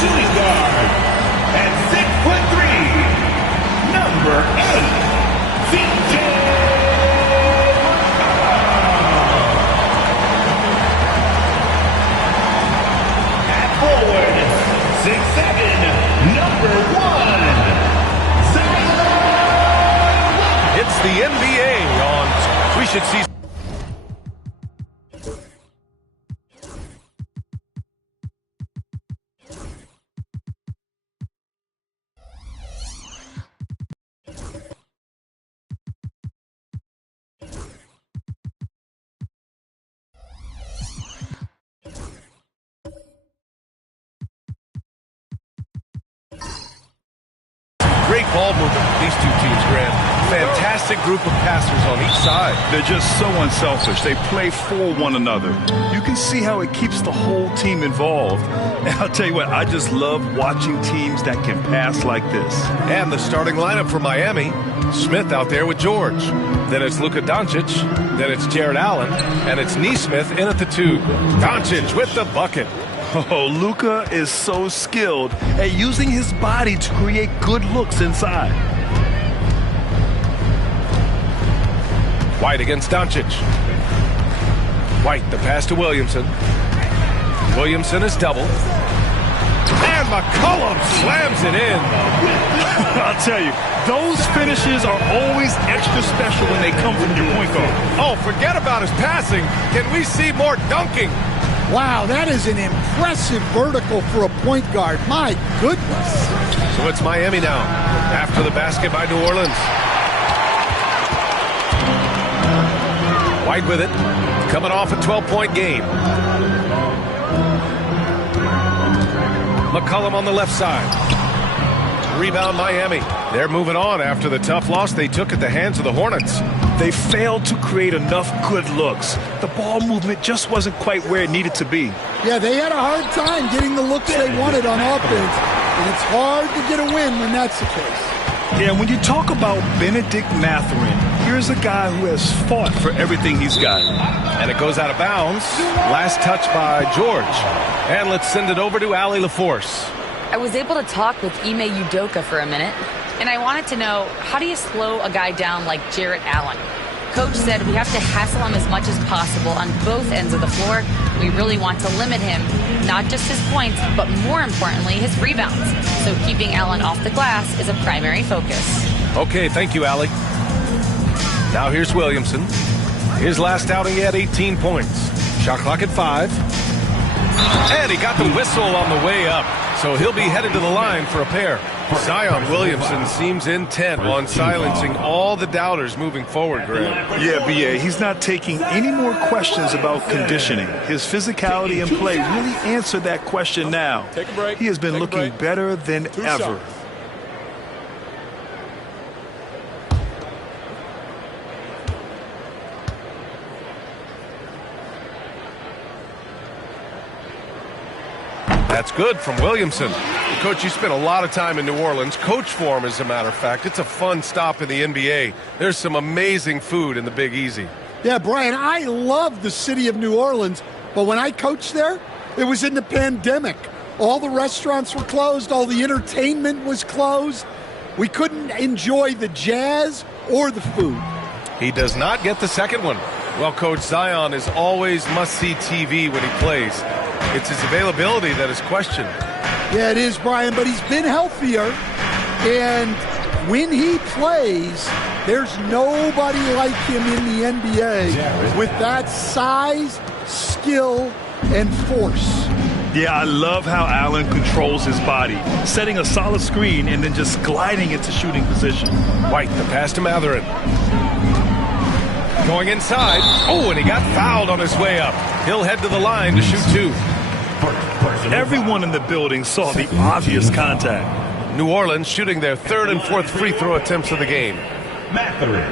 Shooting guard at 6'3", number 8, CJ. At forward, 6'7", number 1, Zion. It's the NBA on. We should see. Great ball movement with these two teams, Grant. Fantastic group of passers on each side. They're just so unselfish. They play for one another. You can see how it keeps the whole team involved. And I'll tell you what, I just love watching teams that can pass like this. And the starting lineup for Miami. Smith out there with George. Then it's Luka Doncic. Then it's Jared Allen. And it's Nesmith in at the 2. Doncic with the bucket. Oh, Luka is so skilled at using his body to create good looks inside. White against Doncic. White, the pass to Williamson. Williamson is doubled. And McCollum slams it in. I'll tell you, those finishes are always extra special when they come from your point guard. Oh, forget about his passing. Can we see more dunking? Wow, that is an impressive vertical for a point guard. My goodness. So it's Miami now, after the basket by New Orleans. White with it, coming off a 12-point game. McCollum on the left side. Rebound Miami. They're moving on after the tough loss they took at the hands of the Hornets. They failed to create enough good looks. The ball movement just wasn't quite where it needed to be. Yeah, they had a hard time getting the looks they wanted on offense. And it's hard to get a win when that's the case. Yeah, when you talk about Benedict Mathurin, here's a guy who has fought for everything he's got. And it goes out of bounds. Last touch by George. And let's send it over to Allie LaForce. I was able to talk with Ime Udoka for a minute, and I wanted to know, how do you slow a guy down like Jarrett Allen? Coach said we have to hassle him as much as possible on both ends of the floor. We really want to limit him, not just his points, but more importantly, his rebounds. So keeping Allen off the glass is a primary focus. Okay, thank you, Allie. Now here's Williamson. His last outing, he had 18 points. Shot clock at 5. And he got the whistle on the way up. So he'll be headed to the line for a pair. Zion Williamson seems intent on silencing all the doubters moving forward, Graham. Yeah, B.A., he's not taking any more questions about conditioning. His physicality and play really answered that question now. Take a break. He has been looking better than ever. That's good from Williamson. Coach, you spent a lot of time in New Orleans. Coach form, as a matter of fact. It's a fun stop in the NBA. There's some amazing food in the Big Easy. Yeah, Brian, I love the city of New Orleans, but when I coached there, it was in the pandemic. All the restaurants were closed. All the entertainment was closed. We couldn't enjoy the jazz or the food. He does not get the second one. Well, Coach, Zion is always must-see TV when he plays. It's his availability that is questioned. Yeah, it is, Brian, but he's been healthier. And when he plays, there's nobody like him in the NBA with that size, skill, and force. Yeah, I love how Allen controls his body, setting a solid screen and then just gliding into shooting position. White, the pass to Mathurin. Going inside. Oh, and he got fouled on his way up. He'll head to the line to shoot 2. Everyone in the building saw the obvious contact. New Orleans shooting their 3rd and 4th free throw attempts of the game. Mathurin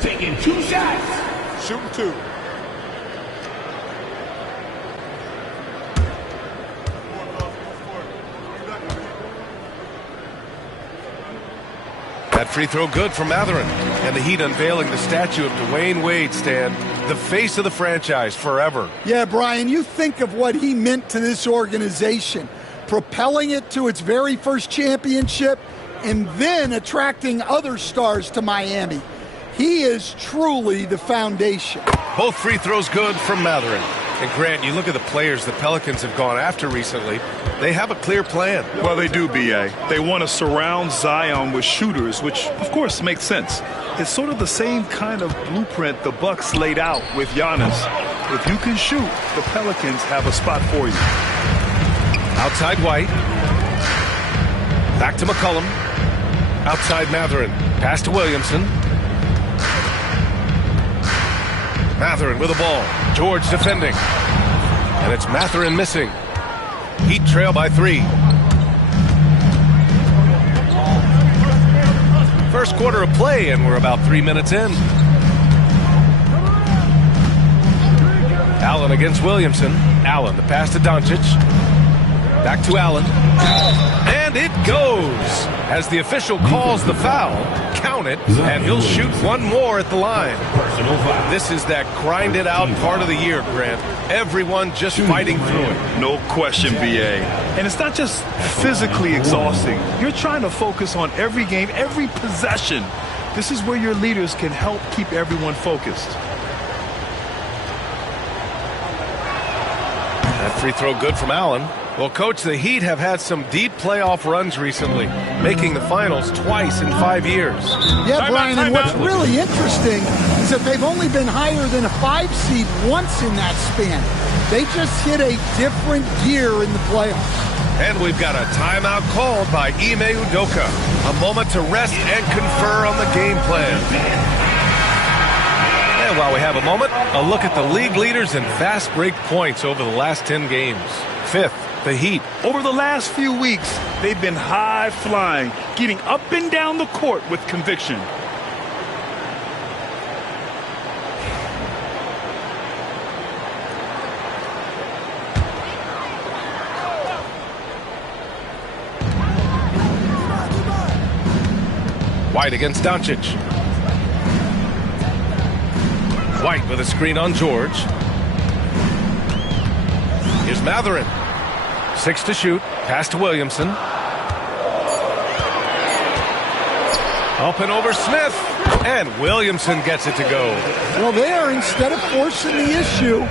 taking 2 shots. Shooting 2. That free throw good for Matherin. And the Heat unveiling the statue of Dwayne Wade, Stan, the face of the franchise forever. Yeah, Brian, you think of what he meant to this organization, propelling it to its very first championship and then attracting other stars to Miami. He is truly the foundation. Both free throws good from Matherin. And Grant, you look at the players the Pelicans have gone after recently, they have a clear plan. Well, they do, B.A. They want to surround Zion with shooters, which, of course, makes sense. It's sort of the same kind of blueprint the Bucks laid out with Giannis. If you can shoot, the Pelicans have a spot for you. Outside White. Back to McCollum. Outside Matherin. Pass to Williamson. Matherin with the ball. George defending. And it's Matherin missing. Heat trail by 3. First quarter of play, and we're about 3 minutes in. Allen against Williamson. Allen, the pass to Doncic. Back to Allen. And it goes. As the official calls the foul, count it, and he'll shoot one more at the line. This is that grinded out part of the year, Grant. Everyone just fighting through it. No question, B.A. And it's not just physically exhausting. You're trying to focus on every game, every possession. This is where your leaders can help keep everyone focused. That free throw good from Allen. Well, Coach, the Heat have had some deep playoff runs recently, making the finals twice in 5 years. Yeah, Brian, and what's really interesting is that they've only been higher than a 5 seed once in that span. They just hit a different gear in the playoffs. And we've got a timeout called by Ime Udoka. A moment to rest and confer on the game plan. And while we have a moment, a look at the league leaders in fast break points over the last 10 games. 5th, the Heat. Over the last few weeks, they've been high-flying, getting up and down the court with conviction. White against Doncic. White with a screen on George. Here's Matherin. 6 to shoot. Pass to Williamson. Up and over Smith. And Williamson gets it to go. Well, there, instead of forcing the issue,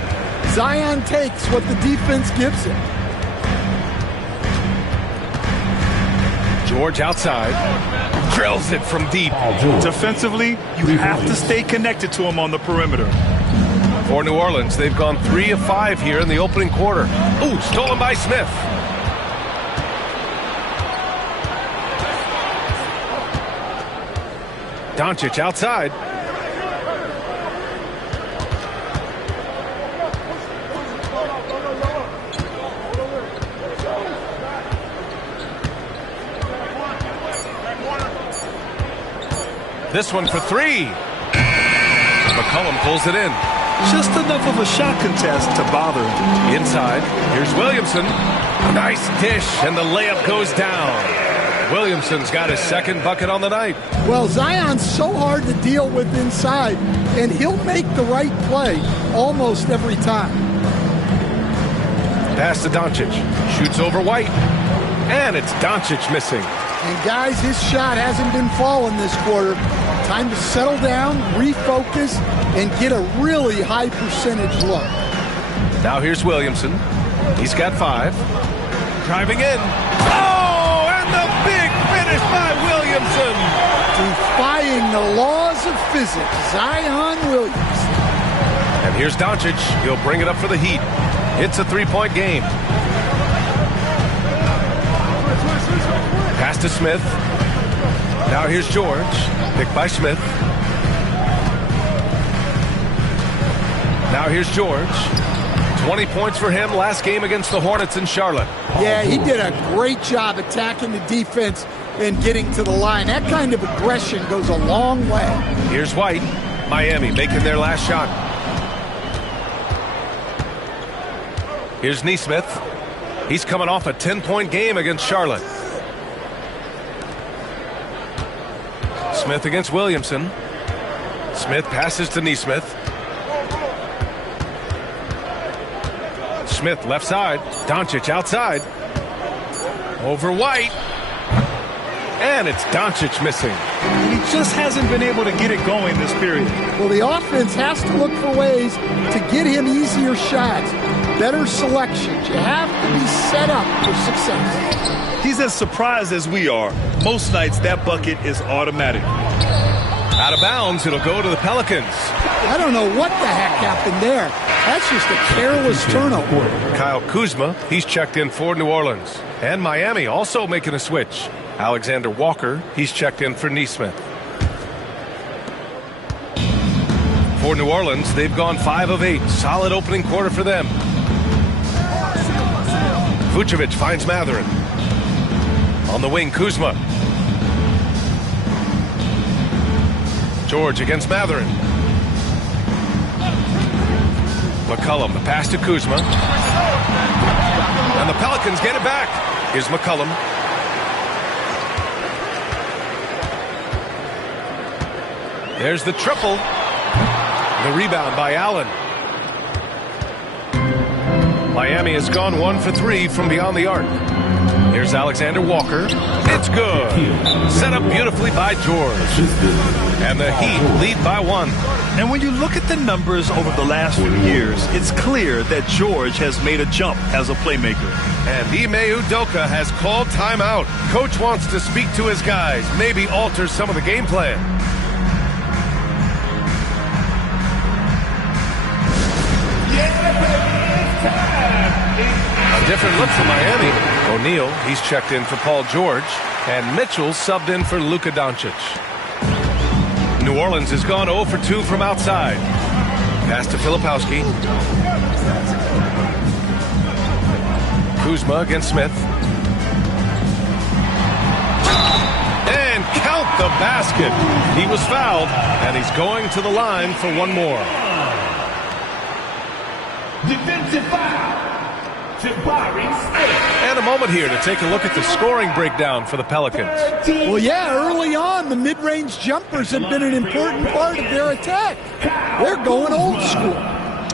Zion takes what the defense gives him. George outside. Drills it from deep. Defensively, you have to stay connected to him on the perimeter. For New Orleans, they've gone 3 of 5 here in the opening quarter. Ooh, stolen by Smith. Doncic outside. This one for 3. McCollum pulls it in. Just enough of a shot contest to bother him. Inside, here's Williamson. Nice dish, and the layup goes down. Williamson's got his second bucket on the night. Well, Zion's so hard to deal with inside, and he'll make the right play almost every time. Pass to Doncic. Shoots over White. And it's Doncic missing. And guys, his shot hasn't been falling this quarter. Time to settle down, refocus, and get a really high percentage look. Now here's Williamson. He's got 5. Driving in. Oh, and the big finish by Williamson. Defying the laws of physics, Zion Williamson. And here's Doncic. He'll bring it up for the Heat. It's a 3-point game. Pass to Smith. Now here's George. Picked by Smith. Now here's George. 20 points for him last game against the Hornets in Charlotte. Yeah, he did a great job attacking the defense and getting to the line. That kind of aggression goes a long way. Here's White. Miami making their last shot. Here's Neesmith. He's coming off a 10-point game against Charlotte. Smith against Williamson. Smith passes to Neesmith. Smith left side. Doncic outside. Over White. And it's Doncic missing. He just hasn't been able to get it going this period. Well, the offense has to look for ways to get him easier shots, better selections. You have to be set up for success. He's as surprised as we are. Most nights, that bucket is automatic. Out of bounds, it'll go to the Pelicans. I don't know what the heck happened there. That's just a careless turnover. Kyle Kuzma, he's checked in for New Orleans. And Miami also making a switch. Alexander Walker, he's checked in for Neesmith. For New Orleans, they've gone 5 of 8. Solid opening quarter for them. Vucevic finds Matherin. On the wing, Kuzma. George against Matherin. McCollum, the pass to Kuzma. And the Pelicans get it back. Here's McCollum. There's the triple. The rebound by Allen. Miami has gone 1 for 3 from beyond the arc. Here's Alexander Walker. It's good. Set up beautifully by George. And the Heat lead by 1. And when you look at the numbers over the last few years, it's clear that George has made a jump as a playmaker. And Ime Udoka has called timeout. Coach wants to speak to his guys, maybe alter some of the game plan. A different look for Miami. O'Neal, he's checked in for Paul George. And Mitchell subbed in for Luka Doncic. New Orleans has gone 0 for 2 from outside. Pass to Filipowski. Kuzma against Smith. And count the basket. He was fouled, and he's going to the line for one more. Defensive foul. And a moment here to take a look at the scoring breakdown for the Pelicans. Well, yeah, early on, the mid-range jumpers have been an important part of their attack. They're going old school.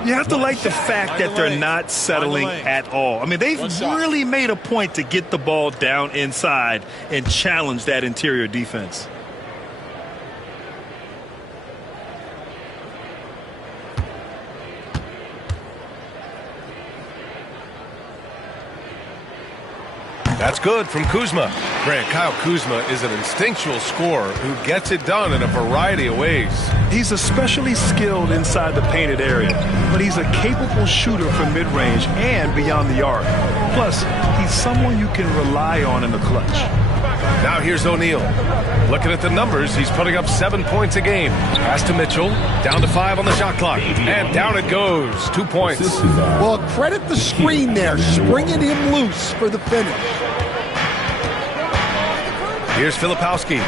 You have to like the fact that they're not settling at all. I mean, they've really made a point to get the ball down inside and challenge that interior defense. That's good from Kuzma. Grant, Kyle Kuzma is an instinctual scorer who gets it done in a variety of ways. He's especially skilled inside the painted area, but he's a capable shooter from mid-range and beyond the arc. Plus, he's someone you can rely on in the clutch. Now here's O'Neal. Looking at the numbers, he's putting up 7 points a game. Pass to Mitchell, down to 5 on the shot clock, and down it goes. 2 points. Well, credit the screen there, springing him loose for the finish. Here's Filipowski.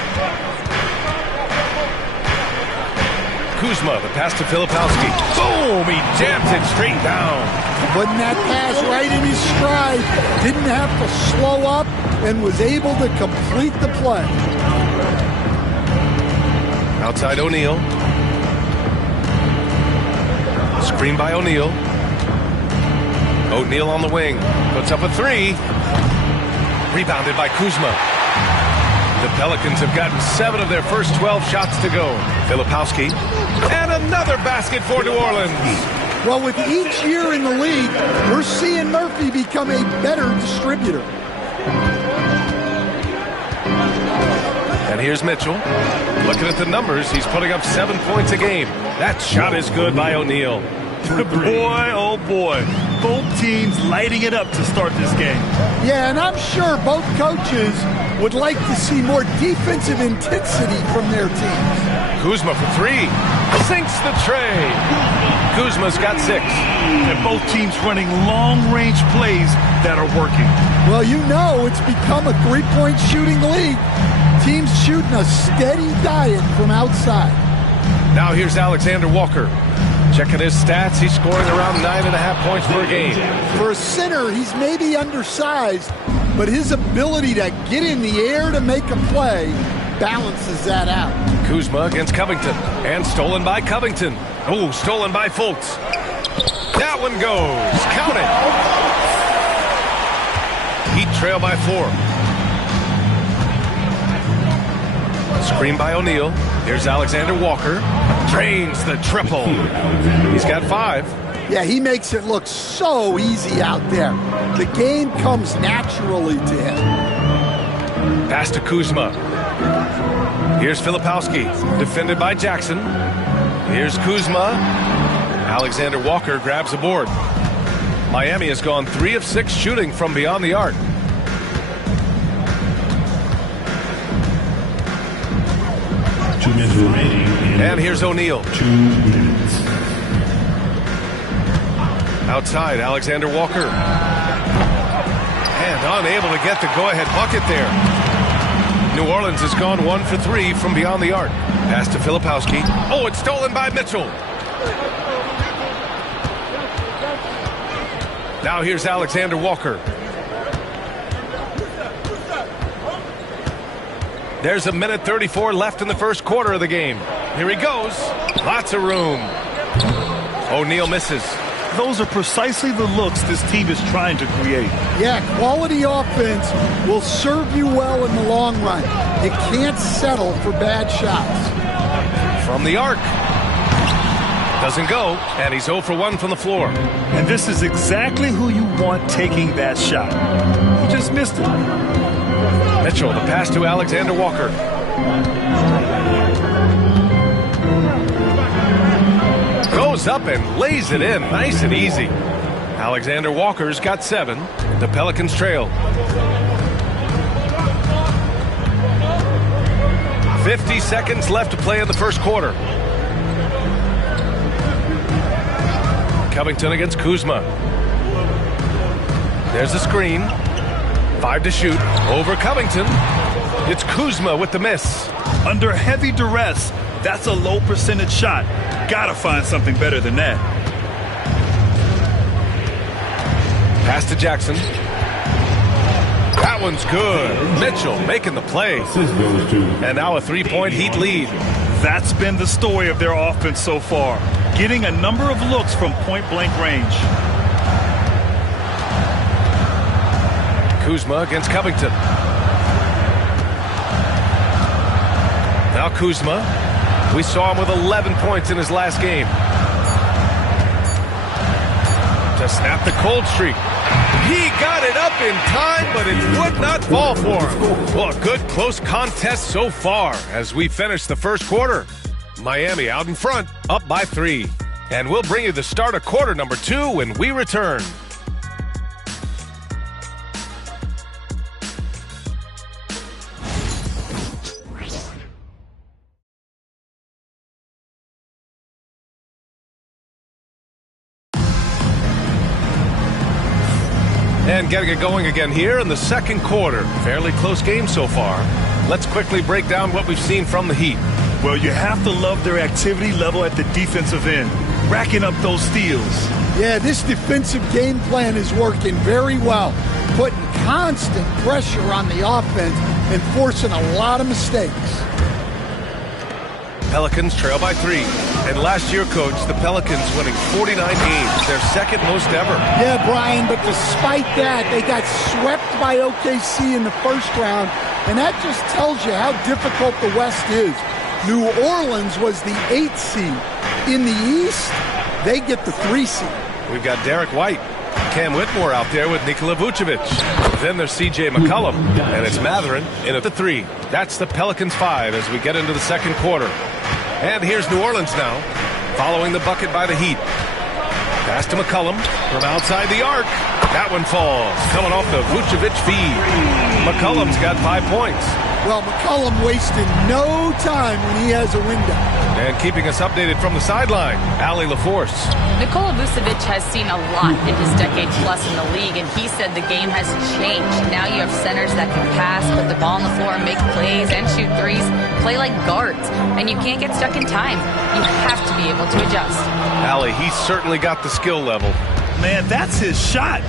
Kuzma, the pass to Filipowski. Boom! He jams it straight down. Putting that pass right in his stride. Didn't have to slow up and was able to complete the play. Outside O'Neal. Screen by O'Neal. O'Neal on the wing. Puts up a 3. Rebounded by Kuzma. The Pelicans have gotten 7 of their first 12 shots to go. Filipowski. And another basket for New Orleans. Well, with each year in the league, we're seeing Murphy become a better distributor. And here's Mitchell. Looking at the numbers, he's putting up 7 points a game. That shot is good by O'Neal. Boy, oh boy. Both teams lighting it up to start this game. Yeah, and I'm sure both coaches would like to see more defensive intensity from their teams. Kuzma for 3. Sinks the tray. Kuzma's got 6. And both teams running long-range plays that are working. Well, you know it's become a three-point shooting league. Teams shooting a steady diet from outside. Now here's Alexander Walker. Checking his stats, he's scoring around 9.5 points per game. For a center, he's maybe undersized, but his ability to get in the air to make a play balances that out. Kuzma against Covington, and stolen by Covington. Oh, stolen by Fultz. That one goes. Count it. Heat trail by 4. Screen by O'Neal. Here's Alexander Walker. Drains the triple. He's got 5. Yeah, he makes it look so easy out there. The game comes naturally to him. Pass to Kuzma. Here's Filipowski, defended by Jackson. Here's Kuzma. Alexander Walker grabs the board. Miami has gone 3 of 6 shooting from beyond the arc. 2 minutes remaining. And here's O'Neal. 2 minutes. Outside, Alexander Walker. And unable to get the go-ahead bucket there. New Orleans has gone 1 for 3 from beyond the arc. Pass to Filipowski. Oh, it's stolen by Mitchell. Now here's Alexander Walker. There's a minute 34 left in the first quarter of the game. Here he goes. Lots of room. O'Neal misses. Those are precisely the looks this team is trying to create. Yeah, quality offense will serve you well in the long run. You can't settle for bad shots. From the arc. Doesn't go, and he's 0 for 1 from the floor. And this is exactly who you want taking that shot. He just missed it. Mitchell, the pass to Alexander Walker. Goes up and lays it in, nice and easy. Alexander Walker's got 7. The Pelicans trail. 50 seconds left to play in the first quarter. Covington against Kuzma. There's the screen. 5 to shoot. Over Covington. It's Kuzma with the miss. Under heavy duress, that's a low percentage shot. Gotta find something better than that. Pass to Jackson. That one's good. Mitchell making the play. And now a 3-point Heat lead. That's been the story of their offense so far. Getting a number of looks from point-blank range. Kuzma against Covington. Now Kuzma. We saw him with 11 points in his last game. To snap the cold streak. He got it up in time, but it would not fall for him. Well, a good close contest so far as we finish the first quarter. Miami out in front, up by 3. And we'll bring you the start of quarter number 2 when we return. And getting it going again here in the second quarter. Fairly close game so far. Let's quickly break down what we've seen from the Heat. Well, you have to love their activity level at the defensive end. Racking up those steals. Yeah, this defensive game plan is working very well. Putting constant pressure on the offense and forcing a lot of mistakes. Pelicans trail by 3. And last year, Coach, the Pelicans winning 49 games, their second most ever. Yeah, Brian, but despite that, they got swept by OKC in the first round, and that just tells you how difficult the West is. New Orleans was the 8th seed. In the East, they get the 3 seed. We've got Derek White, Cam Whitmore out there with Nikola Vucevic. Then there's C.J. McCollum, and it's Mathurin in at the 3. That's the Pelicans 5 as we get into the second quarter. And here's New Orleans now, following the bucket by the Heat. Pass to McCollum from outside the arc. That one falls, coming off the Vucevic feed. McCollum's got 5 points. Well, McCollum wasted no time when he has a window. And keeping us updated from the sideline, Allie LaForce. Nikola Vucevic has seen a lot in his decade plus in the league, and he said the game has changed. Now you have centers that can pass, put the ball on the floor, make plays, and shoot threes, play like guards, and you can't get stuck in time. You have to be able to adjust. Allie, he's certainly got the skill level. Man, that's his shot.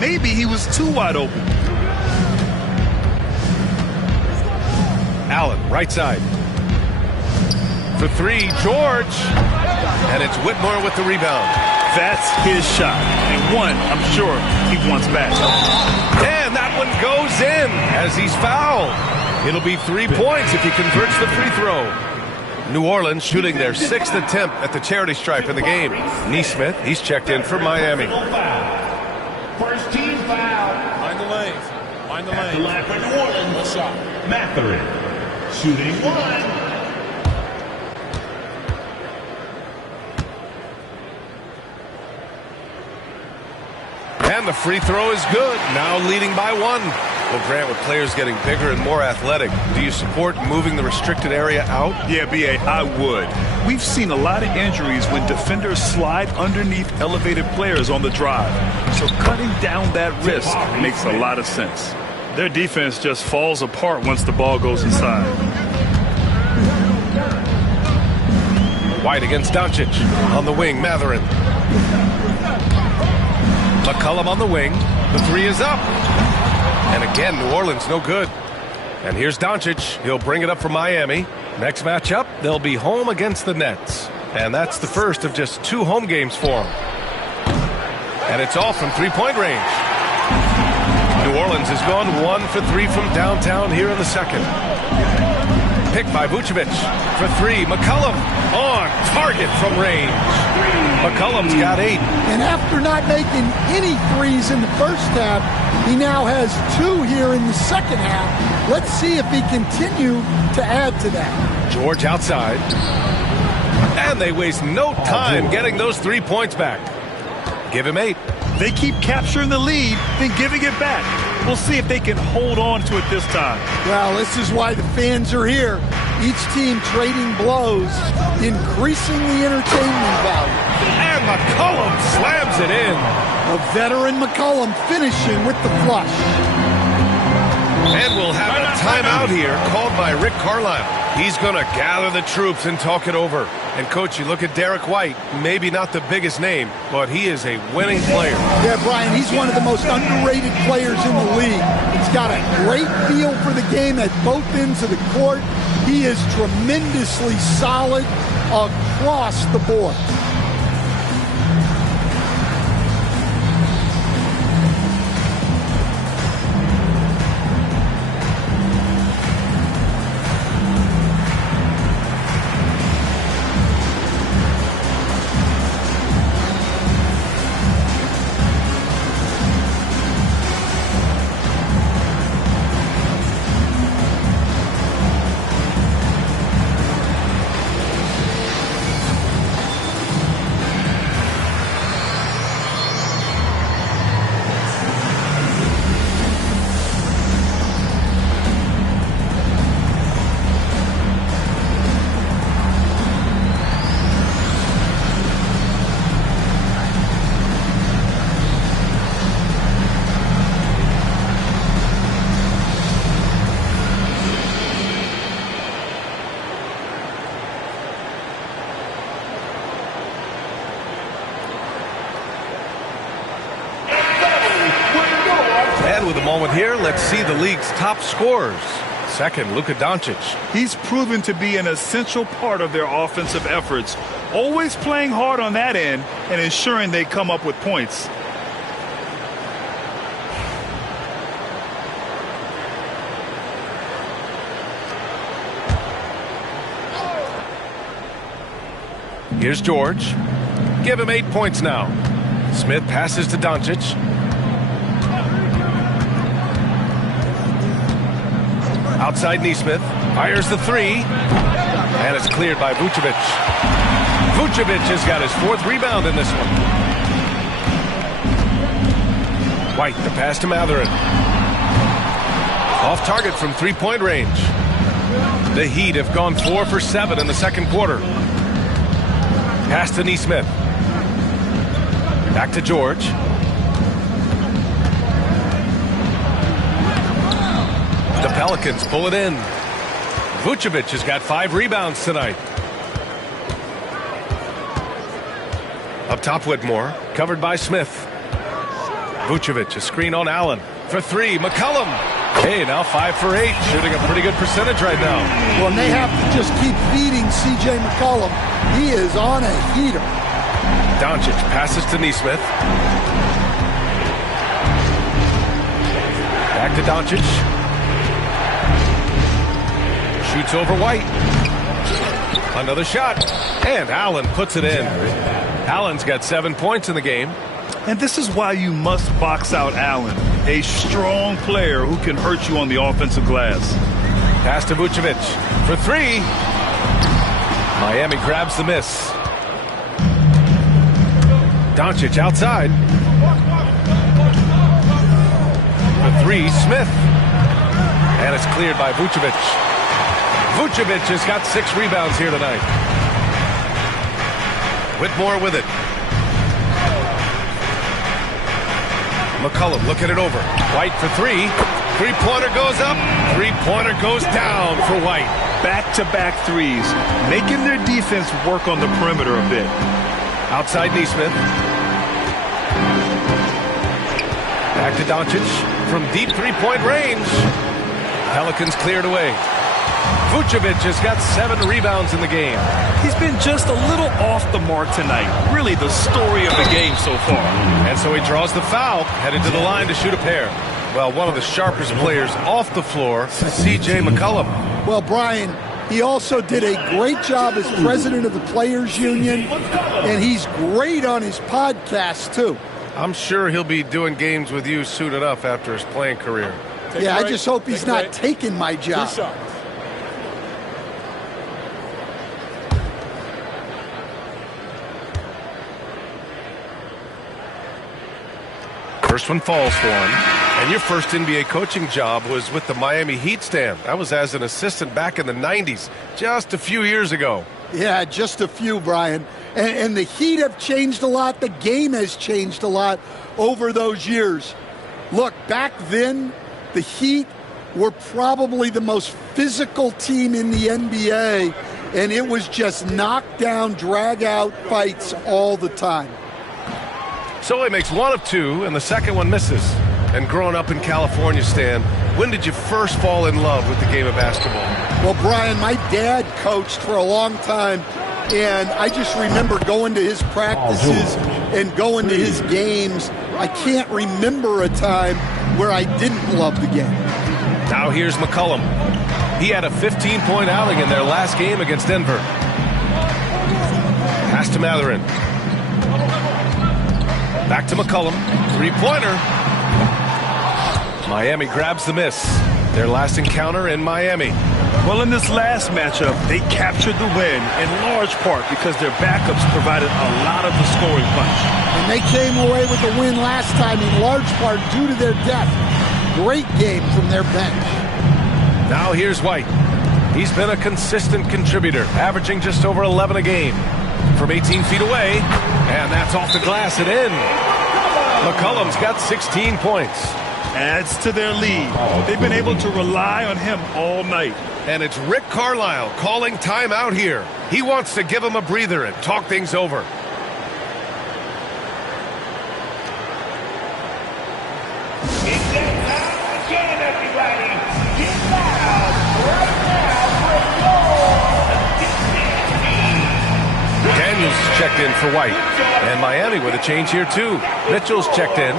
Maybe he was too wide open. Allen, right side. For three, George. And it's Whitmore with the rebound. That's his shot. And one, I'm sure he wants back. And that one goes in as he's fouled. It'll be 3 points if he converts the free throw. New Orleans shooting their 6th attempt at the charity stripe in the game. Neesmith, he's checked in for Miami. First team foul. Mind the lane. Mind the At the lane. line for New Orleans. No shot. Matherin. Shooting one. And the free throw is good. Now leading by 1. Well, Grant, with players getting bigger and more athletic, do you support moving the restricted area out? Yeah, B.A., I would. We've seen a lot of injuries when defenders slide underneath elevated players on the drive. So cutting down that risk makes a lot of sense. Their defense just falls apart once the ball goes inside. White against Doncic. On the wing, Matherin. McCollum on the wing. The three is up. And again, New Orleans no good. And here's Doncic. He'll bring it up for Miami. Next matchup, they'll be home against the Nets. And that's the first of just 2 home games for them. And it's all from three-point range. New Orleans has gone 1 for 3 from downtown here in the second. Picked by Vucevic for 3. McCollum on target from range. McCollum's got 8. And after not making any threes in the first half, he now has 2 here in the second half. Let's see if he continue to add to that. George outside. And they waste no time getting those 3 points back. Give him 8. They keep capturing the lead, then giving it back. We'll see if they can hold on to it this time. Well, this is why the fans are here. Each team trading blows, increasing the entertainment value. And McCollum slams it in. A veteran McCollum finishing with the flush. And we'll have a timeout here called by Rick Carlisle. He's going to gather the troops and talk it over. And, Coach, you look at Derek White, maybe not the biggest name, but he is a winning player. Yeah, Brian, he's one of the most underrated players in the league. He's got a great feel for the game at both ends of the court. He is tremendously solid across the board. With a moment here, let's see the league's top scorers. Second, Luka Doncic. He's proven to be an essential part of their offensive efforts, always playing hard on that end and ensuring they come up with points. Here's George. Give him 8 points now. Smith passes to Doncic. Outside Neesmith, fires the 3, and it's cleared by Vucevic. Vucevic has got his 4th rebound in this one. White, the pass to Matherin. Off target from three-point range. The Heat have gone 4 for 7 in the second quarter. Pass to Neesmith. Back to George. The Pelicans pull it in. Vucevic has got 5 rebounds tonight. Up top, Whitmore, covered by Smith. Vucevic, a screen on Allen. For 3, McCollum. Hey, now 5 for 8, shooting a pretty good percentage right now. Well, and they have to just keep feeding C.J. McCollum. He is on a heater. Doncic passes to Neesmith. Back to Doncic. Shoots over White. Another shot. And Allen puts it in. Allen's got 7 points in the game. And this is why you must box out Allen, a strong player who can hurt you on the offensive glass. Pass to Vucevic for 3. Miami grabs the miss. Doncic outside. For 3, Smith. And it's cleared by Vucevic. Vucevic has got 6 rebounds here tonight. Whitmore with it. McCollum looking it over. White for 3. Three-pointer goes up. Three-pointer goes down for White. Back-to-back threes, making their defense work on the perimeter a bit. Outside Neesmith. Back to Doncic from deep three-point range. Pelicans cleared away. Vucevic has got 7 rebounds in the game. He's been just a little off the mark tonight. Really the story of the game so far. And so he draws the foul, headed to the line to shoot a pair. Well, one of the sharpest players off the floor, C.J. McCollum. Well, Brian, he also did a great job as president of the Players Union, and he's great on his podcast, too. I'm sure he'll be doing games with you suited up after his playing career. Yeah, I just hope he's not taking my job. First one falls for him. And your first NBA coaching job was with the Miami Heat stand. That was as an assistant back in the 90s, just a few years ago. Yeah, just a few, Brian. And the Heat have changed a lot. The game has changed a lot over those years. Look, back then, the Heat were probably the most physical team in the NBA, and it was just knockdown, drag-out fights all the time. So he makes 1 of 2, and the second one misses. And growing up in California, Stan, when did you first fall in love with the game of basketball? Well, Brian, my dad coached for a long time, and I just remember going to his practices and going to his games. I can't remember a time where I didn't love the game. Now here's McCollum. He had a 15-point outing in their last game against Denver. Pass to Matherin. Back to McCollum. Three-pointer. Miami grabs the miss. Their last encounter in Miami. Well, in this last matchup, they captured the win in large part because their backups provided a lot of the scoring punch. And they came away with the win last time in large part due to their depth. Great game from their bench. Now here's White. He's been a consistent contributor, averaging just over 11 a game. From 18 feet away, and that's off the glass and in. McCollum's got 16 points. Adds to their lead. They've been able to rely on him all night. And it's Rick Carlisle calling timeout here. He wants to give him a breather and talk things over. Again, everybody, get loud right now for your Daniels checked in for White. And Miami with a change here, too. Mitchell's checked in.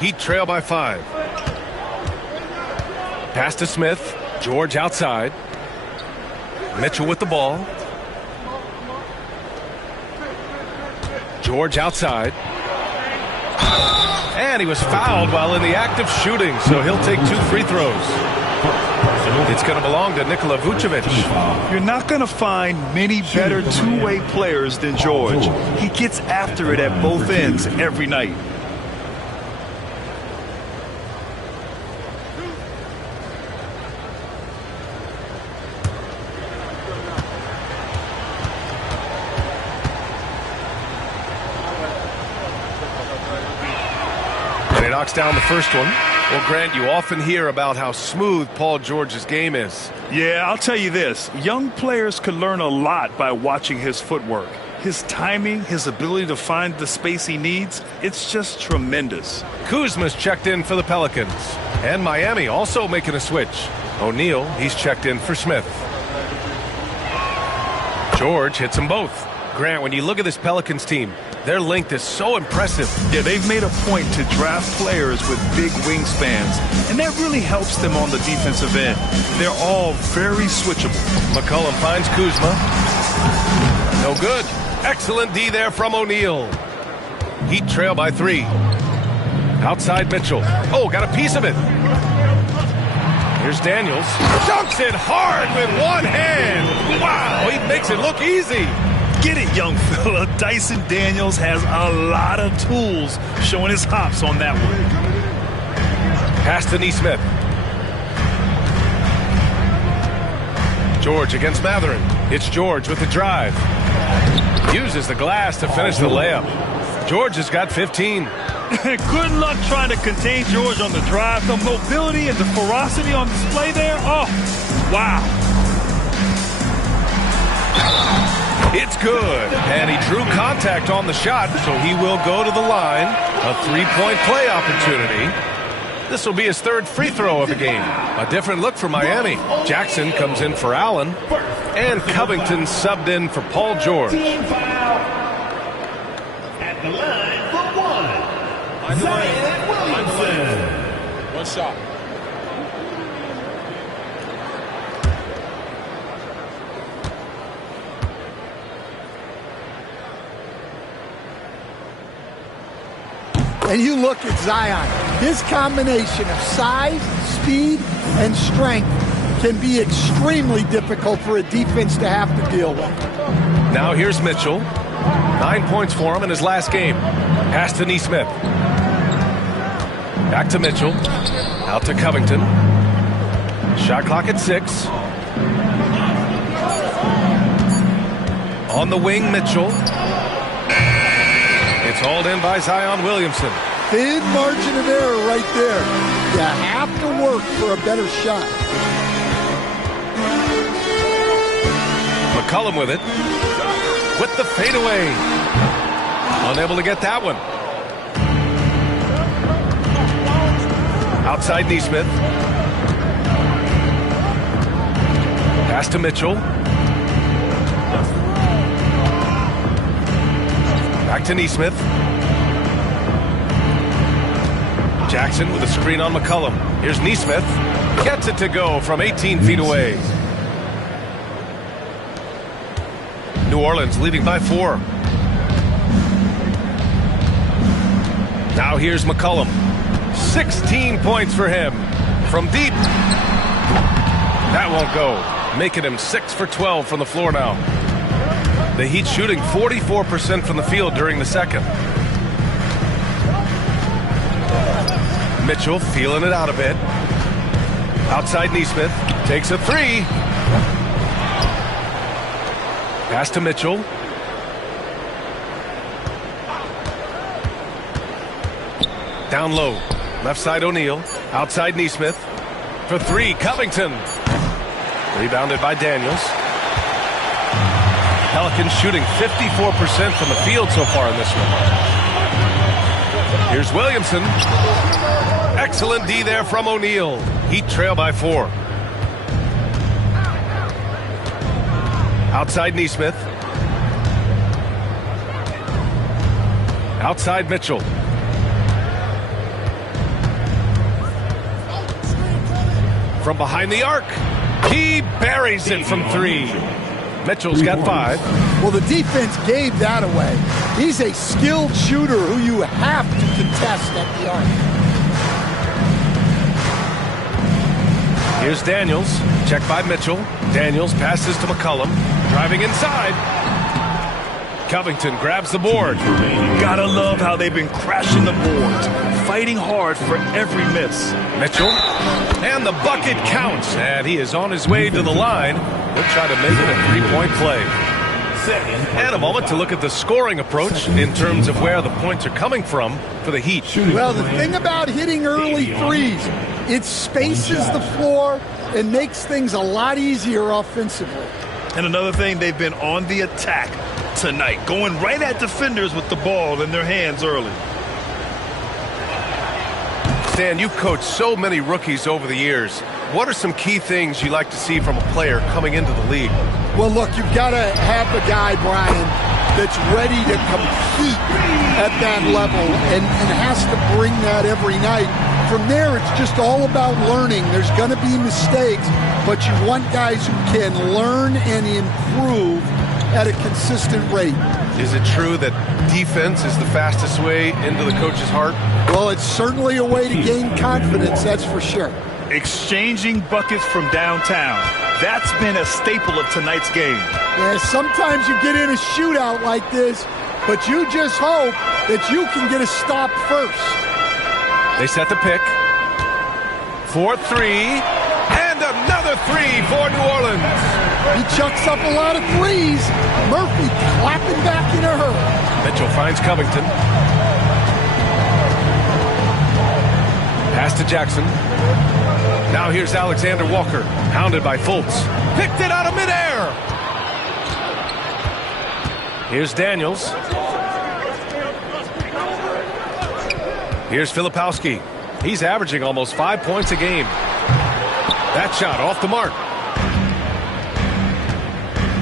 Heat trail by 5. Pass to Smith. George outside. Mitchell with the ball. George outside. And he was fouled while in the act of shooting, so he'll take 2 free throws. It's going to belong to Nikola Vucevic. You're not going to find many better two-way players than George. He gets after it at both ends every night. And he knocks down the first one. Well, Grant, you often hear about how smooth Paul George's game is. Yeah, I'll tell you this. Young players could learn a lot by watching his footwork. His timing, his ability to find the space he needs, it's just tremendous. Kuzma's checked in for the Pelicans. And Miami also making a switch. O'Neal, he's checked in for Smith. George hits them both. Grant, when you look at this Pelicans team, their length is so impressive. Yeah, they've made a point to draft players with big wingspans, and that really helps them on the defensive end. They're all very switchable. McCollum finds Kuzma. No good. Excellent D there from O'Neal. Heat trail by 3. Outside Mitchell. Oh, got a piece of it. Here's Daniels. Dunks it hard with one hand. Wow, he makes it look easy. Get it, young fella. Dyson Daniels has a lot of tools, showing his hops on that one. Pass to Nesmith. George against Matherin. It's George with the drive. Uses the glass to finish the layup. George has got 15. Good luck trying to contain George on the drive. The mobility and the ferocity on display there. Oh, wow. It's good. And he drew contact on the shot, so he will go to the line. A 3-point play opportunity. This will be his 3rd free throw of the game. A different look for Miami. Jackson comes in for Allen. And Covington subbed in for Paul George. At the line for 1, Zion Williamson. One shot. And you look at Zion, his combination of size, speed, and strength can be extremely difficult for a defense to have to deal with. Now here's Mitchell. 9 points for him in his last game. Pass to Nesmith. Back to Mitchell. Out to Covington. Shot clock at 6. On the wing, Mitchell. It's hauled in by Zion Williamson. Thin margin of error right there. You have to work for a better shot. McCollum with it. With the fadeaway. Unable to get that one. Outside Nesmith. Pass to Mitchell. Back to Nesmith. Jackson with a screen on McCollum. Here's Nesmith. Gets it to go from 18 feet away. New Orleans leading by 4. Now here's McCollum. 16 points for him. From deep. That won't go. Making him 6 for 12 from the floor now. The Heat shooting 44% from the field during the second. Mitchell feeling it out a bit. Outside Nesmith. Takes a 3. Pass to Mitchell. Down low. Left side O'Neal. Outside Nesmith. For 3, Covington. Rebounded by Daniels. Pelicans shooting 54% from the field so far in this one. Here's Williamson. Excellent D there from O'Neal. Heat trail by 4. Outside Nesmith. Outside Mitchell. From behind the arc. He buries it from 3. Mitchell's got 5. Well, the defense gave that away. He's a skilled shooter who you have to contest at the arc. Here's Daniels. Check by Mitchell. Daniels passes to McCollum. Driving inside. Covington grabs the board. Gotta love how they've been crashing the boards, fighting hard for every miss. Mitchell. And the bucket counts. And he is on his way to the line. He'll try to make it a three-point play. And a moment to look at the scoring approach in terms of where the points are coming from for the Heat. Well, the thing about hitting early threes, it spaces the floor and makes things a lot easier offensively. And another thing, they've been on the attack tonight, going right at defenders with the ball in their hands early. Stan, you've coached so many rookies over the years. What are some key things you like to see from a player coming into the league? Well, look, you've got to have a guy, Brian, that's ready to compete at that level and has to bring that every night. From there, it's just all about learning. There's going to be mistakes, but you want guys who can learn and improve at a consistent rate. Is it true that defense is the fastest way into the coach's heart? Well, it's certainly a way to gain confidence, that's for sure. Exchanging buckets from downtown. That's been a staple of tonight's game. Yeah, sometimes you get in a shootout like this, but you just hope that you can get a stop first. They set the pick. 4-3. And another three for New Orleans. He chucks up a lot of threes. Murphy clapping back in a hurry. Mitchell finds Covington. Pass to Jackson. Now here's Alexander Walker, hounded by Fultz. Picked it out of midair. Here's Daniels. Here's Filipowski. He's averaging almost 5 points a game. That shot off the mark.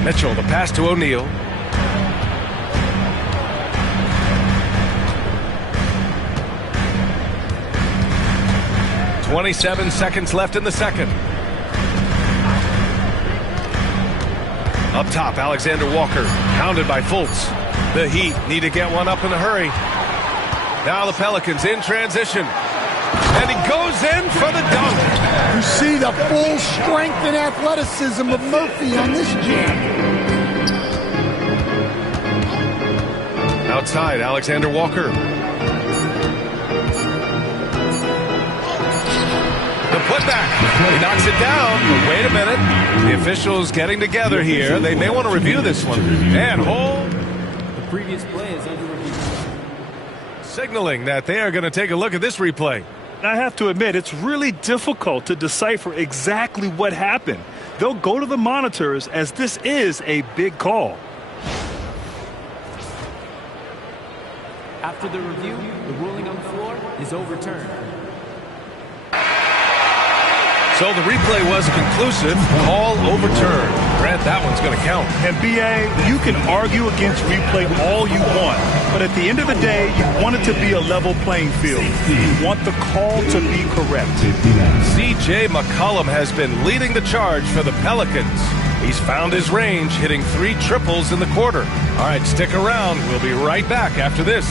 Mitchell, the pass to O'Neal. .27 seconds left in the second. Up top, Alexander Walker, hounded by Fultz. The Heat need to get one up in a hurry. Now the Pelicans in transition. And he goes in for the dunk. You see the full strength and athleticism of Murphy on this jam. Outside, Alexander Walker. The putback. He knocks it down. But wait a minute. The officials getting together here. They may want to review this one. And hold. The previous play is under review. Signaling that they are going to take a look at this replay. I have to admit, it's really difficult to decipher exactly what happened. They'll go to the monitors as this is a big call. After the review, the ruling on the floor is overturned. So the replay was conclusive. Call overturned. Grant, that one's going to count. And B.A., you can argue against replay all you want, but at the end of the day, you want it to be a level playing field. You want the call to be correct. C.J. McCollum has been leading the charge for the Pelicans. He's found his range, hitting 3 triples in the quarter. All right, stick around. We'll be right back after this.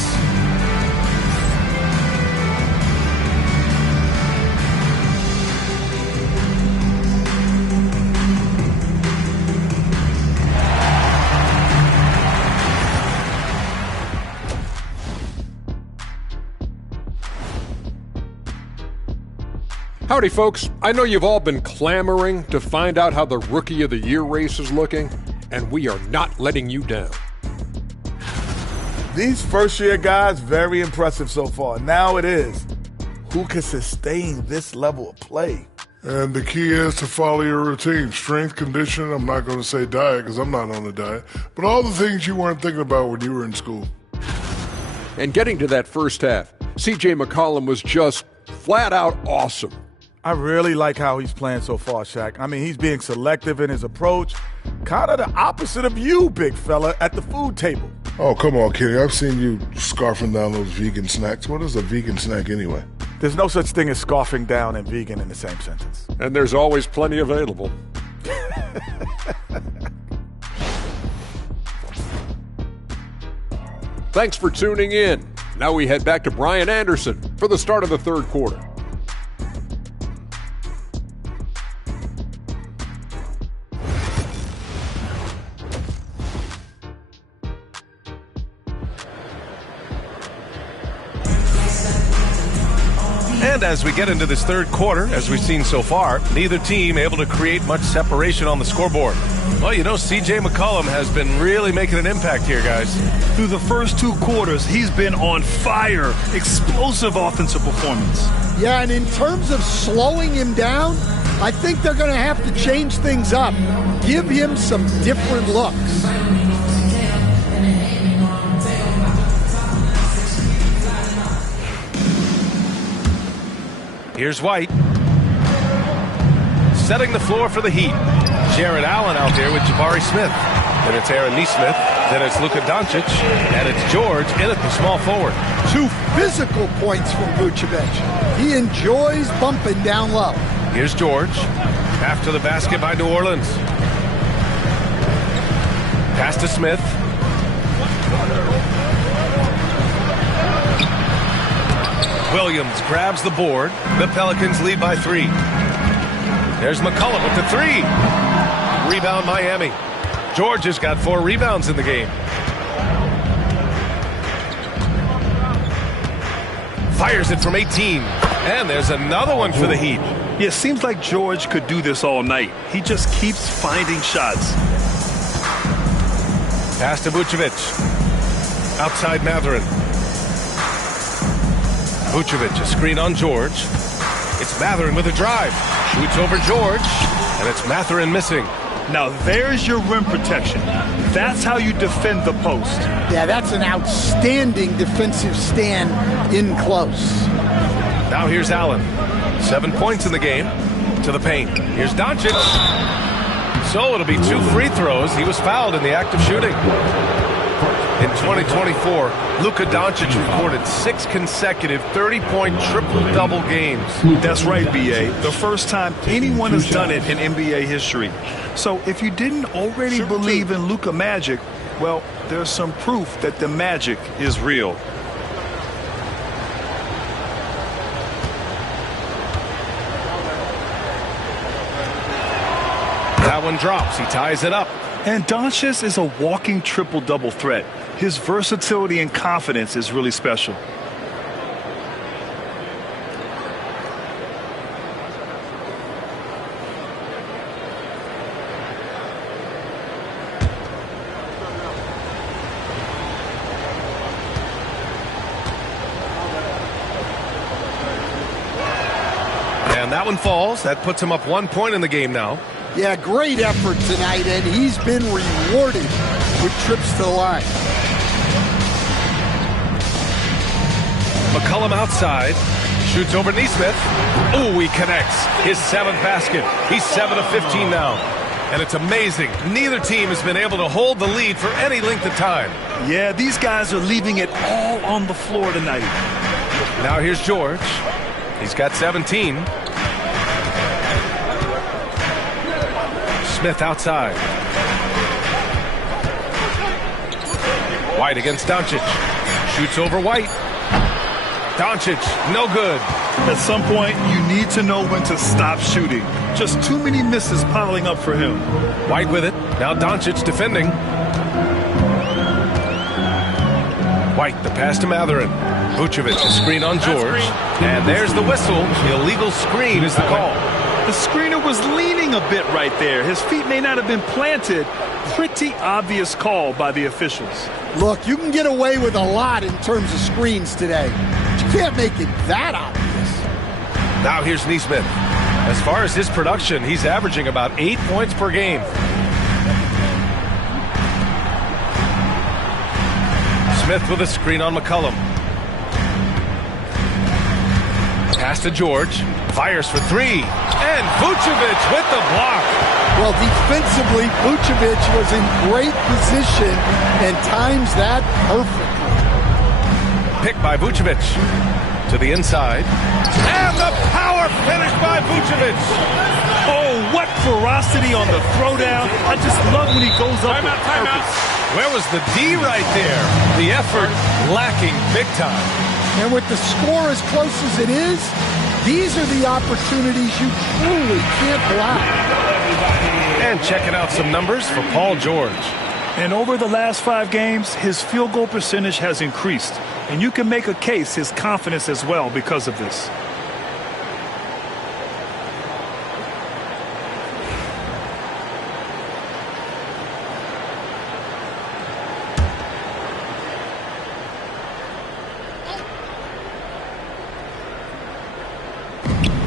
Howdy, folks. I know you've all been clamoring to find out how the Rookie of the Year race is looking, and we are not letting you down. These first-year guys, very impressive so far. Now it is, who can sustain this level of play? And the key is to follow your routine. Strength, conditioning, I'm not going to say diet because I'm not on a diet, but all the things you weren't thinking about when you were in school. And getting to that first half, C.J. McCollum was just flat-out awesome. I really like how he's playing so far, Shaq. I mean, he's being selective in his approach. Kind of the opposite of you, big fella, at the food table. Oh, come on, Kenny. I've seen you scarfing down those vegan snacks. What is a vegan snack anyway? There's no such thing as scarfing down and vegan in the same sentence. And there's always plenty available. Thanks for tuning in. Now we head back to Brian Anderson for the start of the third quarter. And as we get into this third quarter, as we've seen so far, neither team able to create much separation on the scoreboard. Well, you know, C.J. McCollum has been really making an impact here, guys. Through the first 2 quarters, he's been on fire. Explosive offensive performance. Yeah, and in terms of slowing him down, I think they're going to have to change things up. Give him some different looks. Here's White. Setting the floor for the Heat. Jared Allen out there with Jabari Smith. Then it's Aaron Nesmith. Then it's Luka Doncic. And it's George in at the small forward. 2 physical points from Vucevic. He enjoys bumping down low. Here's George. After the basket by New Orleans. Pass to Smith. Williams grabs the board. The Pelicans lead by 3. There's McCollum with the 3. Rebound Miami. George has got 4 rebounds in the game. Fires it from 18. And there's another one for the Heat. Yeah, it seems like George could do this all night. He just keeps finding shots. Pass to Vucevic. Outside Mathurin. Vucevic, a screen on George. It's Mathurin with a drive. Shoots over George, and it's Mathurin missing. Now there's your rim protection. That's how you defend the post. Yeah, that's an outstanding defensive stand in close. Now here's Allen. 7 points in the game. To the paint. Here's Doncic. So it'll be 2 free throws. He was fouled in the act of shooting. In 2024, Luka Doncic recorded 6 consecutive 30-point triple-double games. That's right, B.A. The first time anyone has done it in NBA history. So if you didn't already believe in Luka magic, well, there's some proof that the magic is real. That one drops. He ties it up. And Doncic is a walking triple-double threat. His versatility and confidence is really special. And that one falls. That puts him up 1 point in the game now. Yeah, great effort tonight, and he's been rewarded with trips to the line. McCollum outside. Shoots over Nesmith. Ooh, he connects. His 7th basket. He's 7 of 15 now. And it's amazing. Neither team has been able to hold the lead for any length of time. Yeah, these guys are leaving it all on the floor tonight. Now here's George. He's got 17. Smith outside. White against Doncic. Shoots over White. Doncic, no good. At some point, you need to know when to stop shooting. Just too many misses piling up for him. White with it. Now Doncic defending. White, the pass to Mathurin. Vucevic, a screen on George. And there's the whistle. The illegal screen is the call. The screener was leaning a bit right there. His feet may not have been planted. Pretty obvious call by the officials. Look, you can get away with a lot in terms of screens today. But you can't make it that obvious. Now here's Nesmith. As far as his production, he's averaging about 8 points per game. Smith with a screen on McCollum. Pass to George. Fires for 3. And Vucevic with the block. Well, defensively, Vucevic was in great position and times that perfectly. Picked by Vucevic. To the inside. And the power finish by Vucevic. Oh, what ferocity on the throwdown. I just love when he goes up with purpose. Where was the D right there? The effort lacking big time. And with the score as close as it is, these are the opportunities you truly can't block. And checking out some numbers for Paul George. And over the last 5 games, his field goal percentage has increased. And you can make a case his confidence as well because of this.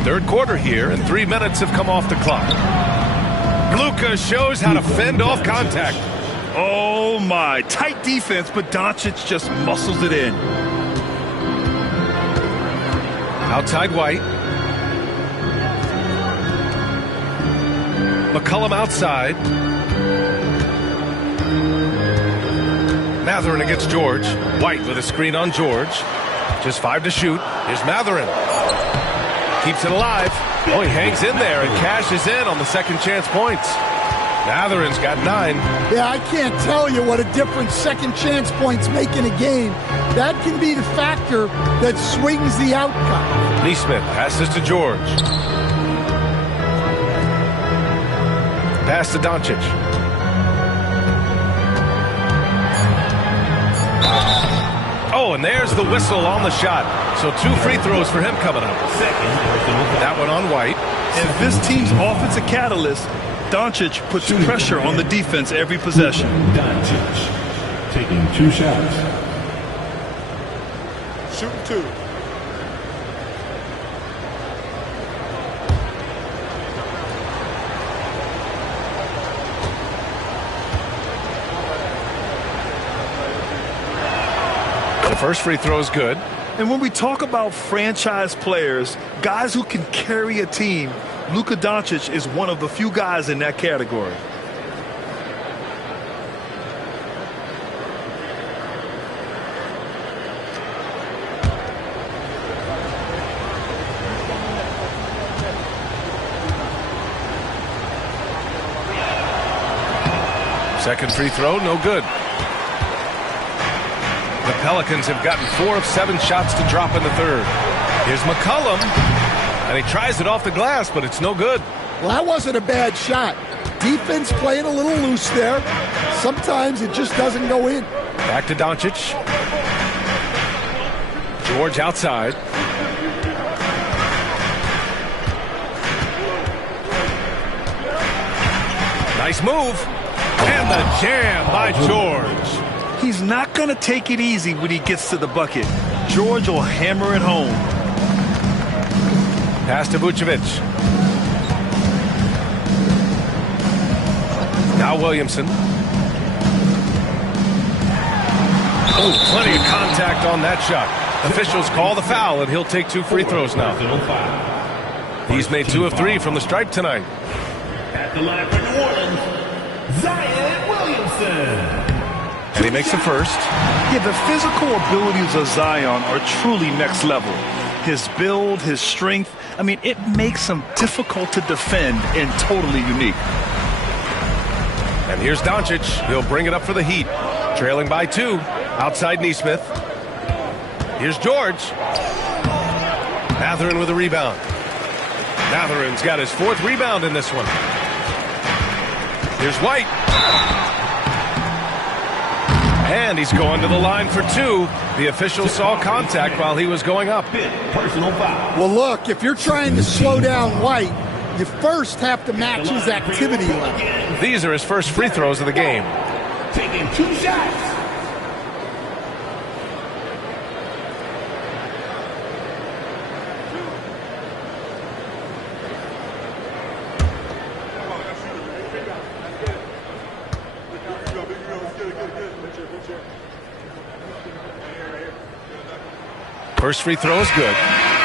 Third quarter here, and 3 minutes have come off the clock. Luka shows how to fend off contact. Oh, my. Tight defense, but Doncic just muscles it in. Outside White. McCollum outside. Mathurin against George. White with a screen on George. Just 5 to shoot. Here's Mathurin. Keeps it alive. Oh, he hangs in there and cashes in on the second chance points. Mathurin's got 9. Yeah, I can't tell you what a difference second chance points make in a game. That can be the factor that swings the outcome. Neesmith passes to George. Pass to Doncic. Oh, and there's the whistle on the shot. So 2 free throws for him coming up. That one on White. And this team's offensive catalyst, Doncic puts pressure on the defense every possession. Doncic taking 2 shots. Shooting 2. The first free throw is good. And when we talk about franchise players, guys who can carry a team, Luka Doncic is one of the few guys in that category. Second free throw, no good. The Pelicans have gotten 4 of 7 shots to drop in the third. Here's McCollum, and he tries it off the glass, but it's no good. Well, that wasn't a bad shot. Defense playing a little loose there. Sometimes it just doesn't go in. Back to Doncic. George outside. Nice move. And the jam by George. He's not going to take it easy when he gets to the bucket. George will hammer it home. Pass to Vucevic. Now Williamson. Oh, plenty of contact on that shot. Officials call the foul, and he'll take 2 free throws now. He's made 2 of 3 from the stripe tonight. At the line for New Orleans, Zion Williamson. And he makes the first. Yeah, the physical abilities of Zion are truly next level. His build, his strength, I mean, it makes him difficult to defend and totally unique. And here's Doncic. He'll bring it up for the Heat. Trailing by 2. Outside Neesmith. Here's George. Mathurin with a rebound. Mathurin's got his 4th rebound in this one. Here's White. And he's going to the line for 2. The official saw contact while he was going up. Personal foul. Well, look, if you're trying to slow down White, you first have to match his activity level. These are his first free throws of the game. Taking 2 shots. First free throw is good.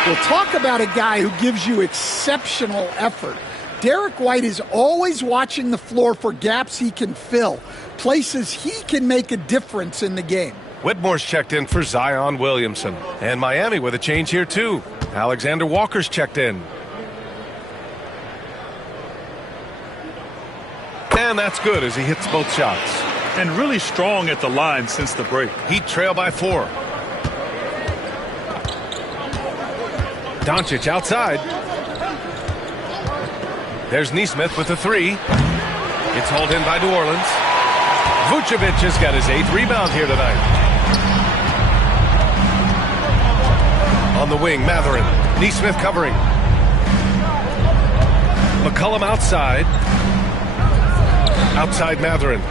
We'll talk about a guy who gives you exceptional effort. Derek White is always watching the floor for gaps he can fill, places he can make a difference in the game. Whitmore's checked in for Zion Williamson. And Miami with a change here, too. Alexander Walker's checked in. And that's good as he hits both shots. And really strong at the line since the break. Heat trail by 4. Doncic outside. There's Neesmith with the 3. It's hauled in by New Orleans. Vucevic has got his 8th rebound here tonight. On the wing, Mathurin. Neesmith covering. McCollum outside. Outside Mathurin.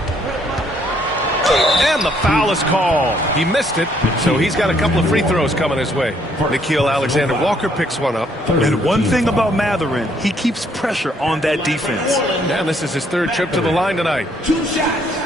And the foul is called. He missed it, so he's got a couple of free throws coming his way. Nickeil Alexander-Walker picks one up. And one thing about Matherin, he keeps pressure on that defense. And this is his third trip to the line tonight. 2 shots.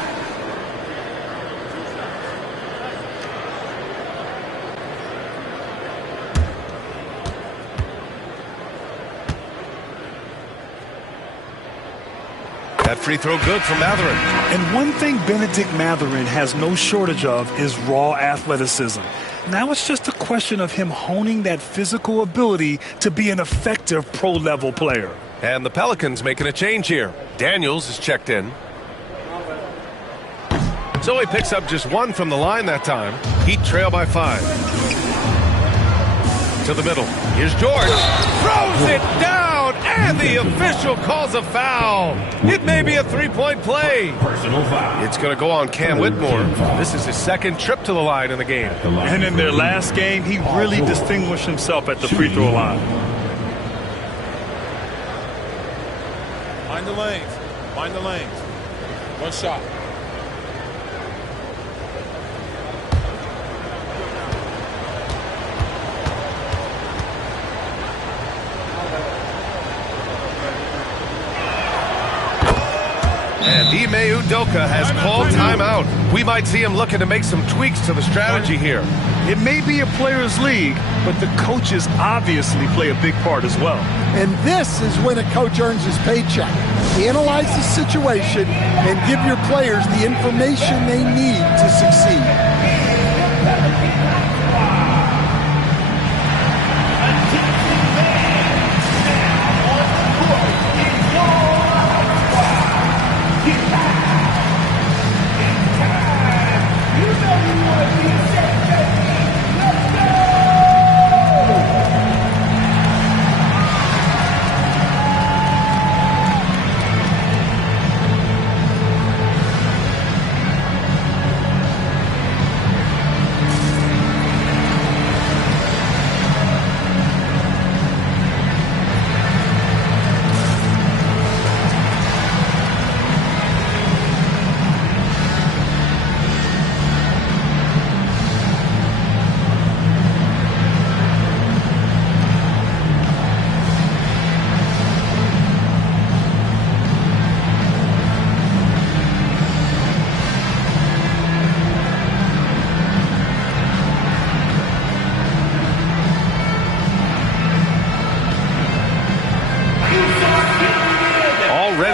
That free throw good for Matherin. And one thing Benedict Matherin has no shortage of is raw athleticism. Now it's just a question of him honing that physical ability to be an effective pro-level player. And the Pelicans making a change here. Daniels is checked in. So he picks up just 1 from the line that time. Heat trail by 5. To the middle. Here's George. Throws it down, and the official calls a foul. It may be a 3-point play. Personal foul. It's going to go on Cam Whitmore. This is his second trip to the line in the game. And in their last game, he really distinguished himself at the free throw line. Mind the lanes. Mind the lanes. 1 shot. And Ime Udoka has called timeout. We might see him looking to make some tweaks to the strategy here. It may be a players' league, but the coaches obviously play a big part as well. And this is when a coach earns his paycheck. Analyze the situation and give your players the information they need to succeed.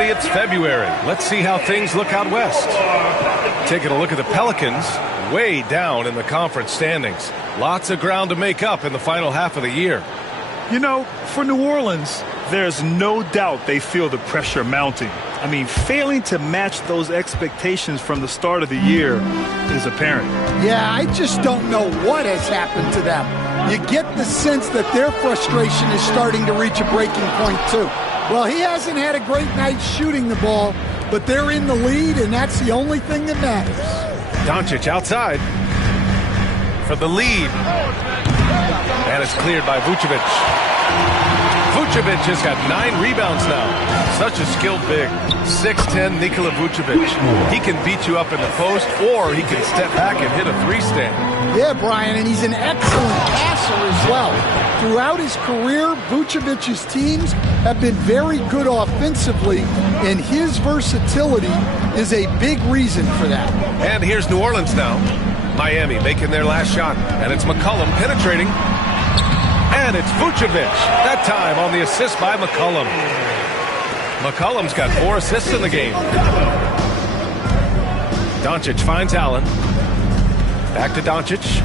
It's February. Let's see how things look out west. Taking a look at the Pelicans, way down in the conference standings. Lots of ground to make up in the final half of the year. You know, for New Orleans, there's no doubt they feel the pressure mounting. I mean, failing to match those expectations from the start of the year is apparent. Yeah, I just don't know what has happened to them. You get the sense that their frustration is starting to reach a breaking point, too. Well, he hasn't had a great night shooting the ball, but they're in the lead, and that's the only thing that matters. Doncic outside for the lead. And it's cleared by Vucevic. Vucevic has got 9 rebounds now. Such a skilled big. 6'10" Nikola Vucevic. He can beat you up in the post, or he can step back and hit a 3-stand. Yeah, Brian, and he's an excellent passer as well. Throughout his career, Vucevic's teams have been very good offensively, and his versatility is a big reason for that. And here's New Orleans now. Miami making their last shot, and it's McCollum penetrating. And it's Vucevic, that time on the assist by McCollum. McCollum's got 4 assists in the game. Doncic finds Allen. Back to Doncic.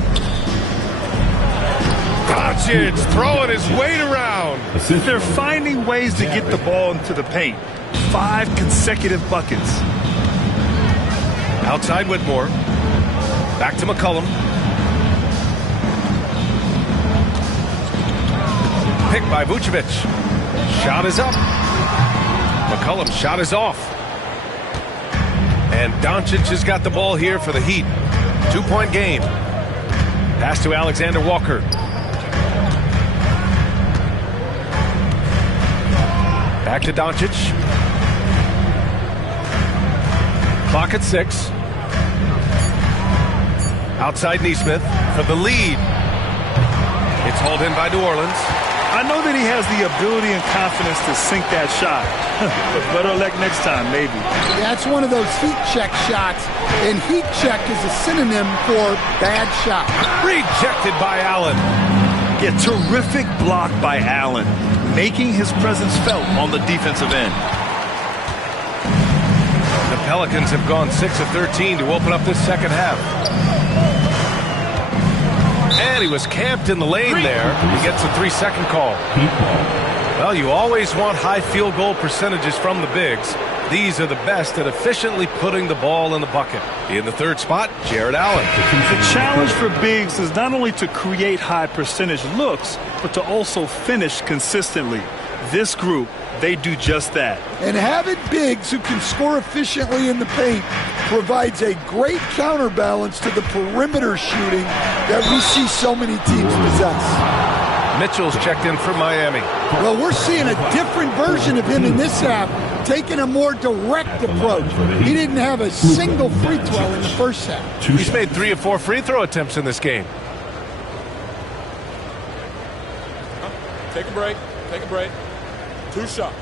Doncic throwing his weight around. They're finding ways to get the ball into the paint. 5 consecutive buckets. Outside Whitmore. Back to McCollum. Picked by Vucevic. Shot is up. McCollum's shot is off. And Doncic has got the ball here for the Heat. 2-point game. Pass to Alexander Walker. Back to Doncic. Clock at 6. Outside Neesmith for the lead. It's hauled in by New Orleans. I know that he has the ability and confidence to sink that shot. But better luck next time, maybe. That's one of those heat check shots, and heat check is a synonym for bad shot. Rejected by Allen. Yeah, terrific block by Allen, making his presence felt on the defensive end. The Pelicans have gone 6 of 13 to open up this second half. And he was camped in the lane there. He gets a 3-second call. Well, you always want high field goal percentages from the bigs. These are the best at efficiently putting the ball in the bucket. In the third spot, Jared Allen. The challenge for bigs is not only to create high percentage looks, but to also finish consistently. This group, they do just that. And having bigs who can score efficiently in the paint provides a great counterbalance to the perimeter shooting that we see so many teams possess. Mitchell's checked in for Miami. Well, we're seeing a different version of him in this half, taking a more direct approach. He didn't have a single free throw in the first half. He's made 3 of 4 free throw attempts in this game. Take a break. Take a break. 2 shots.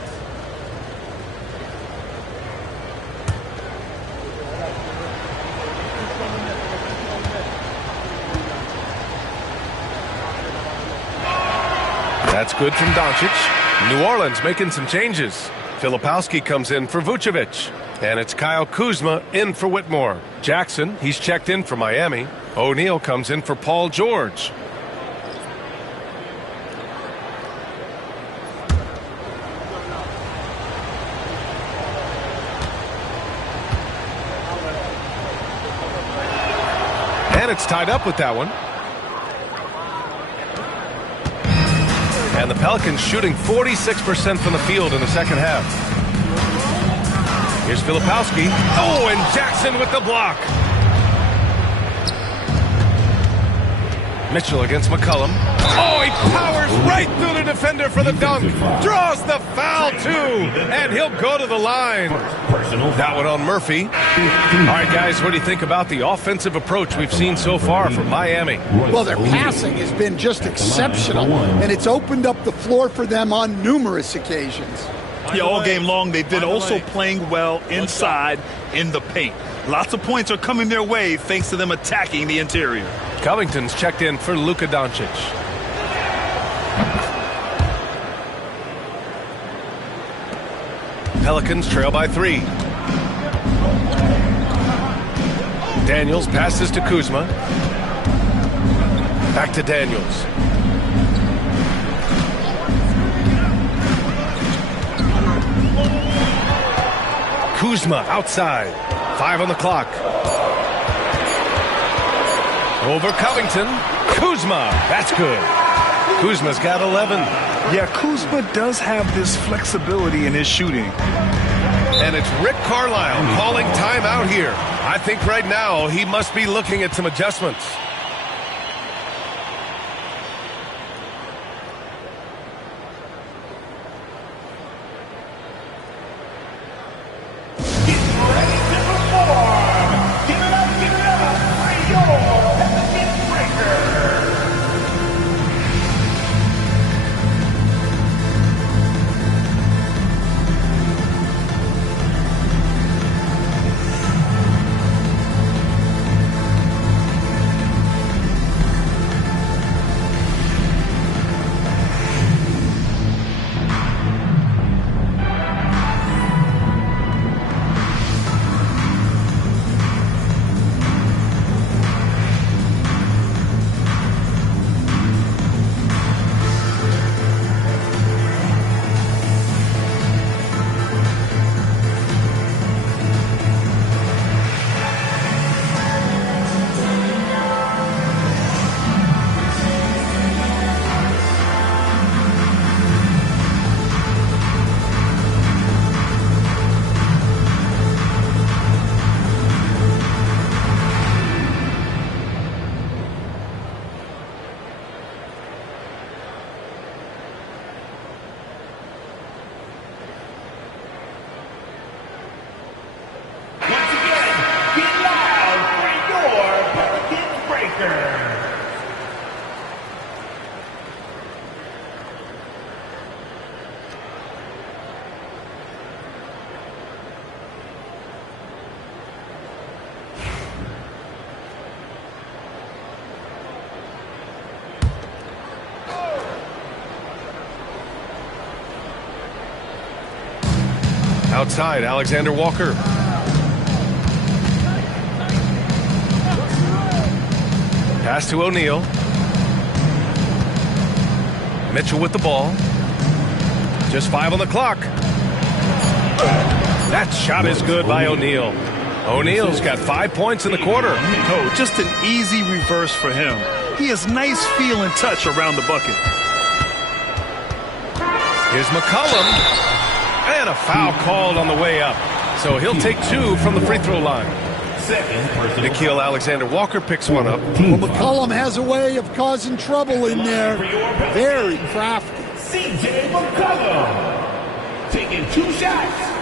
That's good from Doncic. New Orleans making some changes. Filipowski comes in for Vucevic. And it's Kyle Kuzma in for Whitmore. Jackson, he's checked in for Miami. O'Neal comes in for Paul George. And it's tied up with that one. And the Pelicans shooting 46% from the field in the second half. Here's Filipowski. Oh, and Jackson with the block. Mitchell against McCollum. Oh, he powers right through the defender for the dunk. Draws the foul, too. And he'll go to the line. That one on Murphy. All right, guys, what do you think about the offensive approach we've seen so far from Miami? Well, their passing has been just exceptional, and it's opened up the floor for them on numerous occasions. Yeah, all game long, they've been also playing well inside in the paint. Lots of points are coming their way thanks to them attacking the interior. Covington's checked in for Luka Doncic. Pelicans trail by 3. Daniels passes to Kuzma. Back to Daniels. Kuzma outside. 5 on the clock. Over Covington. Kuzma. That's good. Kuzma's got 11. Yeah, Kuzma does have this flexibility in his shooting. And it's Rick Carlisle calling timeout here. I think right now he must be looking at some adjustments. Outside, Alexander Walker. Pass to O'Neal. Mitchell with the ball. Just 5 on the clock. That shot is good by O'Neal. O'Neal's got 5 points in the quarter. Oh, just an easy reverse for him. He has nice feel and touch around the bucket. Here's McCollum. And a foul called on the way up. So he'll take 2 from the free throw line. Nickeil Alexander-Walker picks one up. Well, McCollum has a way of causing trouble in there. Very crafty. CJ McCollum taking 2 shots.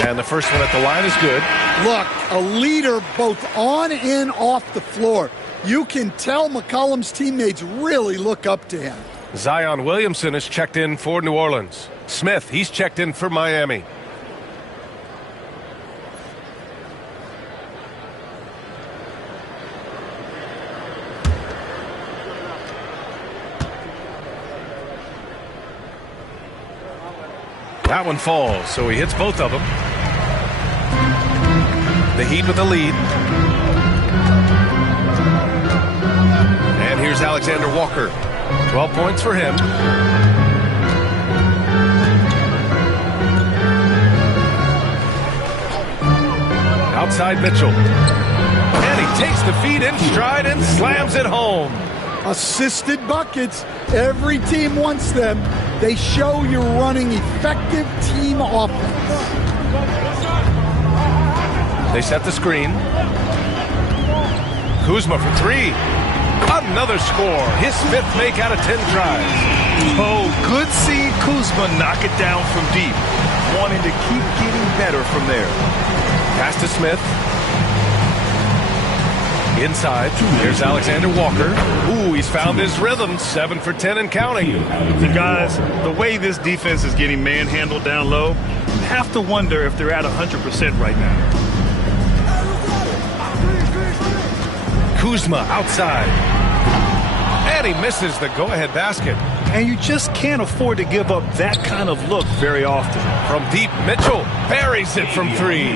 And the first one at the line is good. Look, a leader both on and off the floor. You can tell McCollum's teammates really look up to him. Zion Williamson is checked in for New Orleans. Smith, he's checked in for Miami. That one falls, so he hits both of them. The Heat with the lead. And here's Alexander Walker. 12 points for him. Outside Mitchell. And he takes the feed in stride and slams it home. Assisted buckets. Every team wants them. They show you're running effective team offense. They set the screen. Kuzma for 3. Another score. His 5th make out of 10 tries. Oh, good seeing Kuzma knock it down from deep. Wanting to keep getting better from there. Pass to Smith. Inside. Here's Alexander Walker. Ooh, he's found his rhythm. 7 for 10 and counting. The guys, the way this defense is getting manhandled down low, have to wonder if they're at 100% right now. Kuzma outside. And he misses the go-ahead basket. And you just can't afford to give up that kind of look very often. From deep, Mitchell buries it from 3.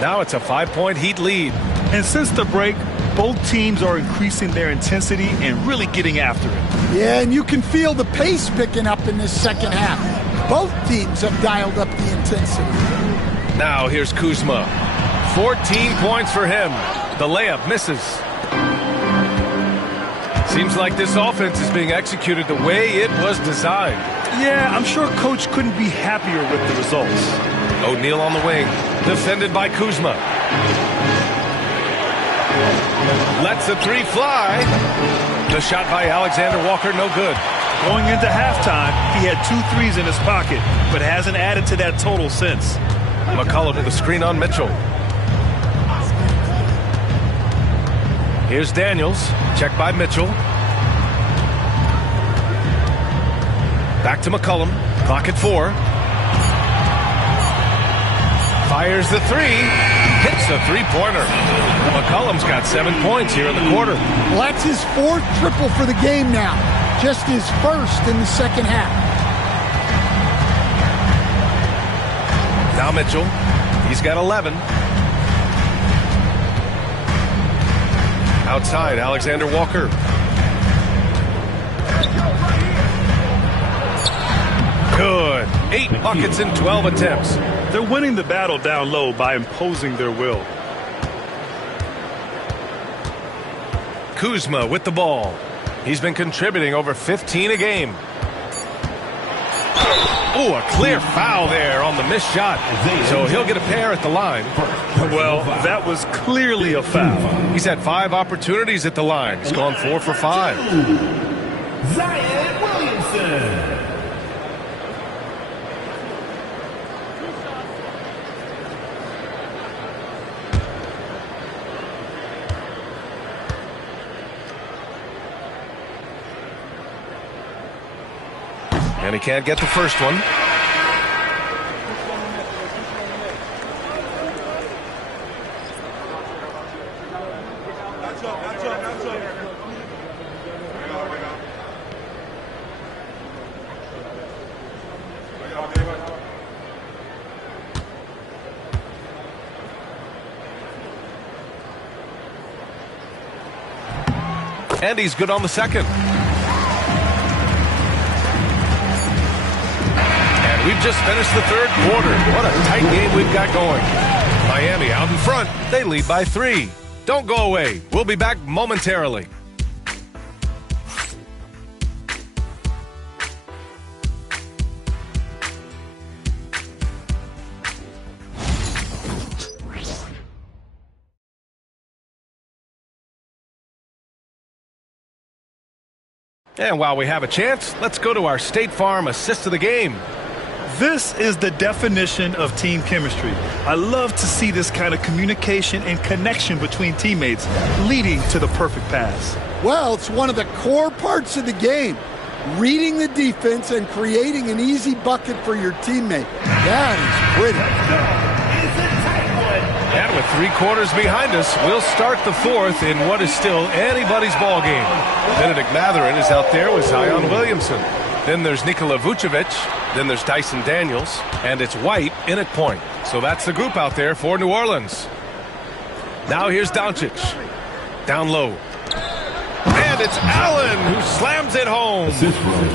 Now it's a 5-point Heat lead. And since the break, both teams are increasing their intensity and really getting after it. Yeah, and you can feel the pace picking up in this second half. Both teams have dialed up the intensity. Now here's Kuzma. 14 points for him. The layup misses. Seems like this offense is being executed the way it was designed. Yeah, I'm sure Coach couldn't be happier with the results. O'Neal on the wing, defended by Kuzma. Lets the 3 fly. The shot by Alexander Walker, no good. Going into halftime, he had 2 threes in his pocket, but hasn't added to that total since. McCollum to the screen on Mitchell. Here's Daniels, checked by Mitchell. Back to McCollum, clock at 4. Fires the 3, hits the 3-pointer. McCollum's got 7 points here in the quarter. Well, that's his 4th triple for the game now. Just his 1st in the second half. Now Mitchell, he's got 11. Outside, Alexander Walker. Good. 8 buckets in 12 attempts. They're winning the battle down low by imposing their will. Kuzma with the ball. He's been contributing over 15 a game. Oh, a clear foul there on the missed shot. So he'll get a pair at the line. Well, that was clearly a foul. He's had 5 opportunities at the line. He's gone 4 for 5. Zion Williamson. And he can't get the first one. And he's good on the second. And we've just finished the third quarter. What a tight game we've got going. Miami out in front. They lead by 3. Don't go away. We'll be back momentarily. And while we have a chance, let's go to our State Farm assist of the game. This is the definition of team chemistry. I love to see this kind of communication and connection between teammates leading to the perfect pass. Well, it's one of the core parts of the game. Reading the defense and creating an easy bucket for your teammate. That is pretty. And with 3 quarters behind us, we'll start the fourth in what is still anybody's ball game. Benedict Matherin is out there with Zion Williamson. Then there's Nikola Vucevic. Then there's Dyson Daniels. And it's White in at point. So that's the group out there for New Orleans. Now here's Doncic. Down low. And it's Allen who slams it home.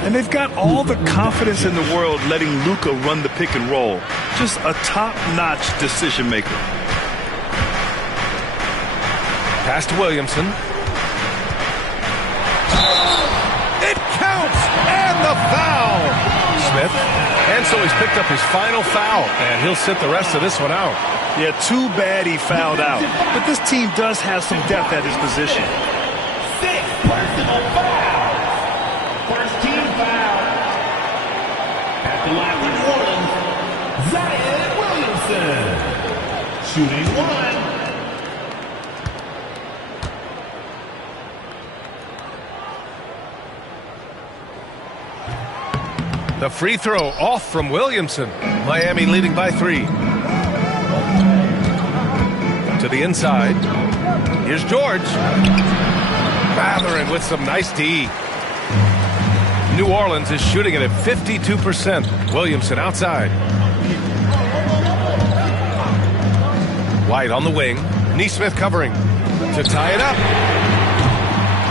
And they've got all the confidence in the world letting Luka run the pick and roll. Just a top-notch decision maker. Pass to Williamson. It counts! And the foul! Smith. And so he's picked up his final foul. And he'll sit the rest of this one out. Yeah, too bad he fouled out. But this team does have some depth at his position. 6 personal fouls. First team foul. At the line for New Orleans, Zion Williamson. Shooting 1. The free throw off from Williamson. Miami leading by 3. To the inside. Here's George. Matherin with some nice D. New Orleans is shooting it at 52%. Williamson outside. White on the wing. Nesmith covering to tie it up.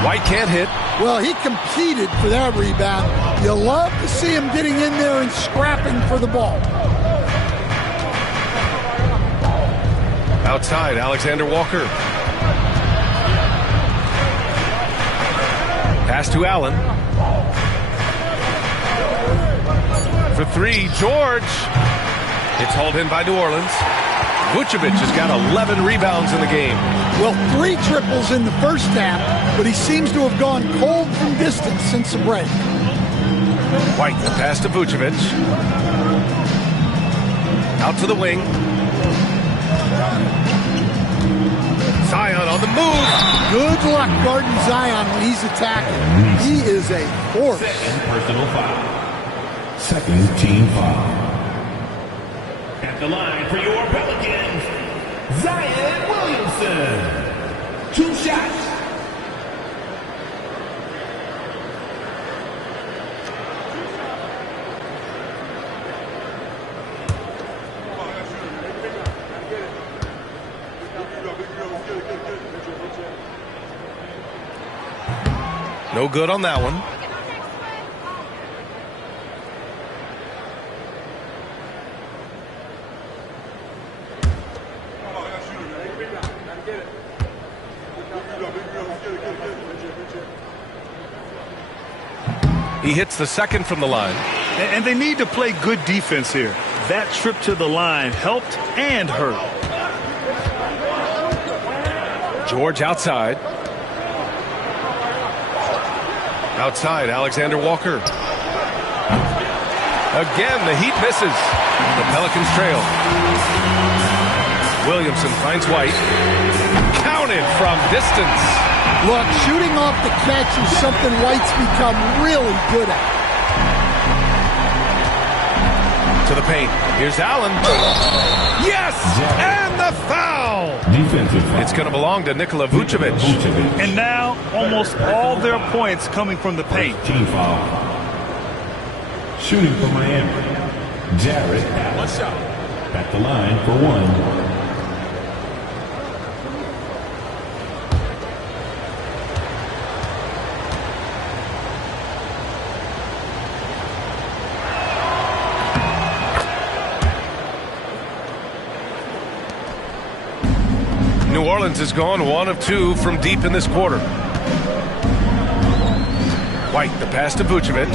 White can't hit. Well, he competed for that rebound. You love to see him getting in there and scrapping for the ball. Outside, Alexander Walker. Pass to Allen. For 3, George. It's hauled in by New Orleans. Vucevic has got 11 rebounds in the game. Well, 3 triples in the first half, but he seems to have gone cold from distance since the break. White, the pass to Vucevic. Out to the wing. Zion on the move. Good luck guarding Zion when he's attacking. He is a force. Second personal foul. Second team foul. At the line for your Pelicans, Zion Williamson. 2 shots. No good on that one. He hits the second from the line. And they need to play good defense here. That trip to the line helped and hurt. George outside. Outside, Alexander Walker. Again, the Heat misses. The Pelicans trail. Williamson finds White. Counted from distance. Look, shooting off the catch is something White's become really good at. To the paint. Here's Allen. Yes! And the foul! Defensive foul. It's going to belong to Nikola Vucevic. And now almost all their points coming from the paint. Team foul. Shooting for Miami. Jarrett Allen. One shot. At the line for one. New Orleans has gone 1 of 2 from deep in this quarter. White, the pass to Vucevic.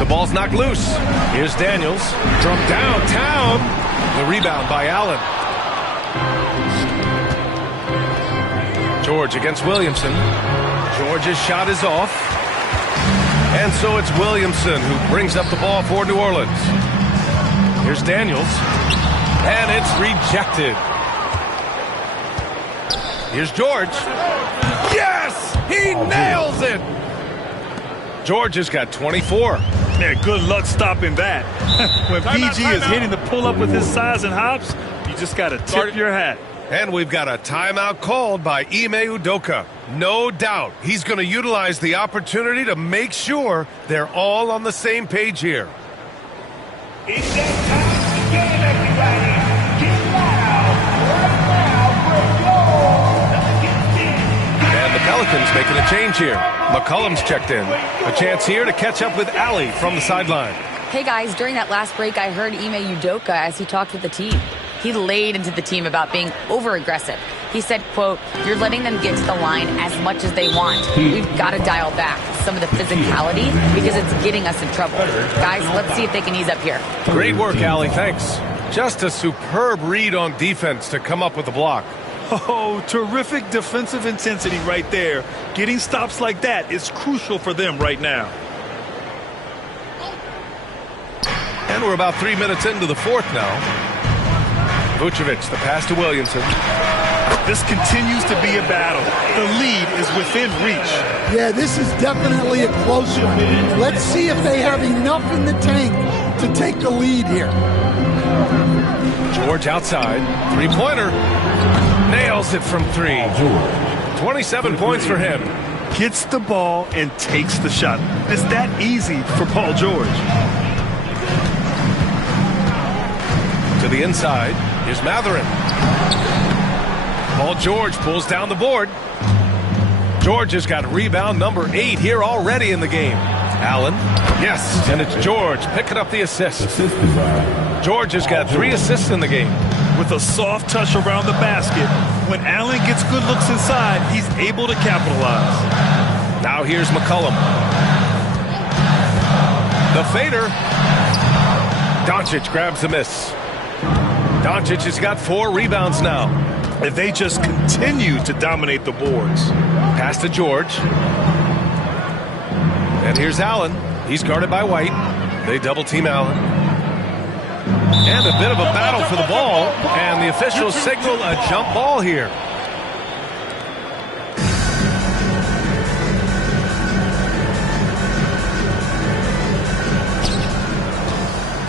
The ball's knocked loose. Here's Daniels from downtown. The rebound by Allen. George against Williamson. George's shot is off. And so it's Williamson who brings up the ball for New Orleans. Here's Daniels. And it's rejected. Here's George. Yes! He nails it! George has got 24. Man, good luck stopping that. When PG is hitting the pull-up with his size and hops, you just got to tip your hat. And we've got a timeout called by Ime Udoka. No doubt he's going to utilize the opportunity to make sure they're all on the same page here. It's that time again, everybody. Get loud right now for And the Pelicans making a change here. McCollum's checked in. A chance here to catch up with Allie from the sideline. Hey guys, during that last break, I heard Ime Udoka as he talked with the team. He laid into the team about being over-aggressive. He said, quote, "You're letting them get to the line as much as they want. We've got to dial back some of the physicality because it's getting us in trouble. Guys, let's see if they can ease up here." Great work, Allie. Thanks. Just a superb read on defense to come up with the block. Oh, terrific defensive intensity right there. Getting stops like that is crucial for them right now. And we're about 3 minutes into the fourth now. Vucevic, the pass to Williamson. This continues to be a battle. The lead is within reach. Yeah, this is definitely a close one. Let's see if they have enough in the tank to take the lead here. George outside. Three-pointer. Nails it from 3. 27 points for him. Gets the ball and takes the shot. It's that easy for Paul George. To the inside. Here's Matherin. Paul George pulls down the board. George has got rebound number 8 here already in the game. Allen. Yes, and it's George picking up the assist. George has got 3 assists in the game. With a soft touch around the basket, when Allen gets good looks inside, he's able to capitalize. Now here's McCollum. The fader. Doncic grabs the miss. Doncic has got 4 rebounds now. If they just continue to dominate the boards. Pass to George. And here's Allen. He's guarded by White. They double team Allen. And a bit of a battle for the ball. And the officials signal a jump ball here.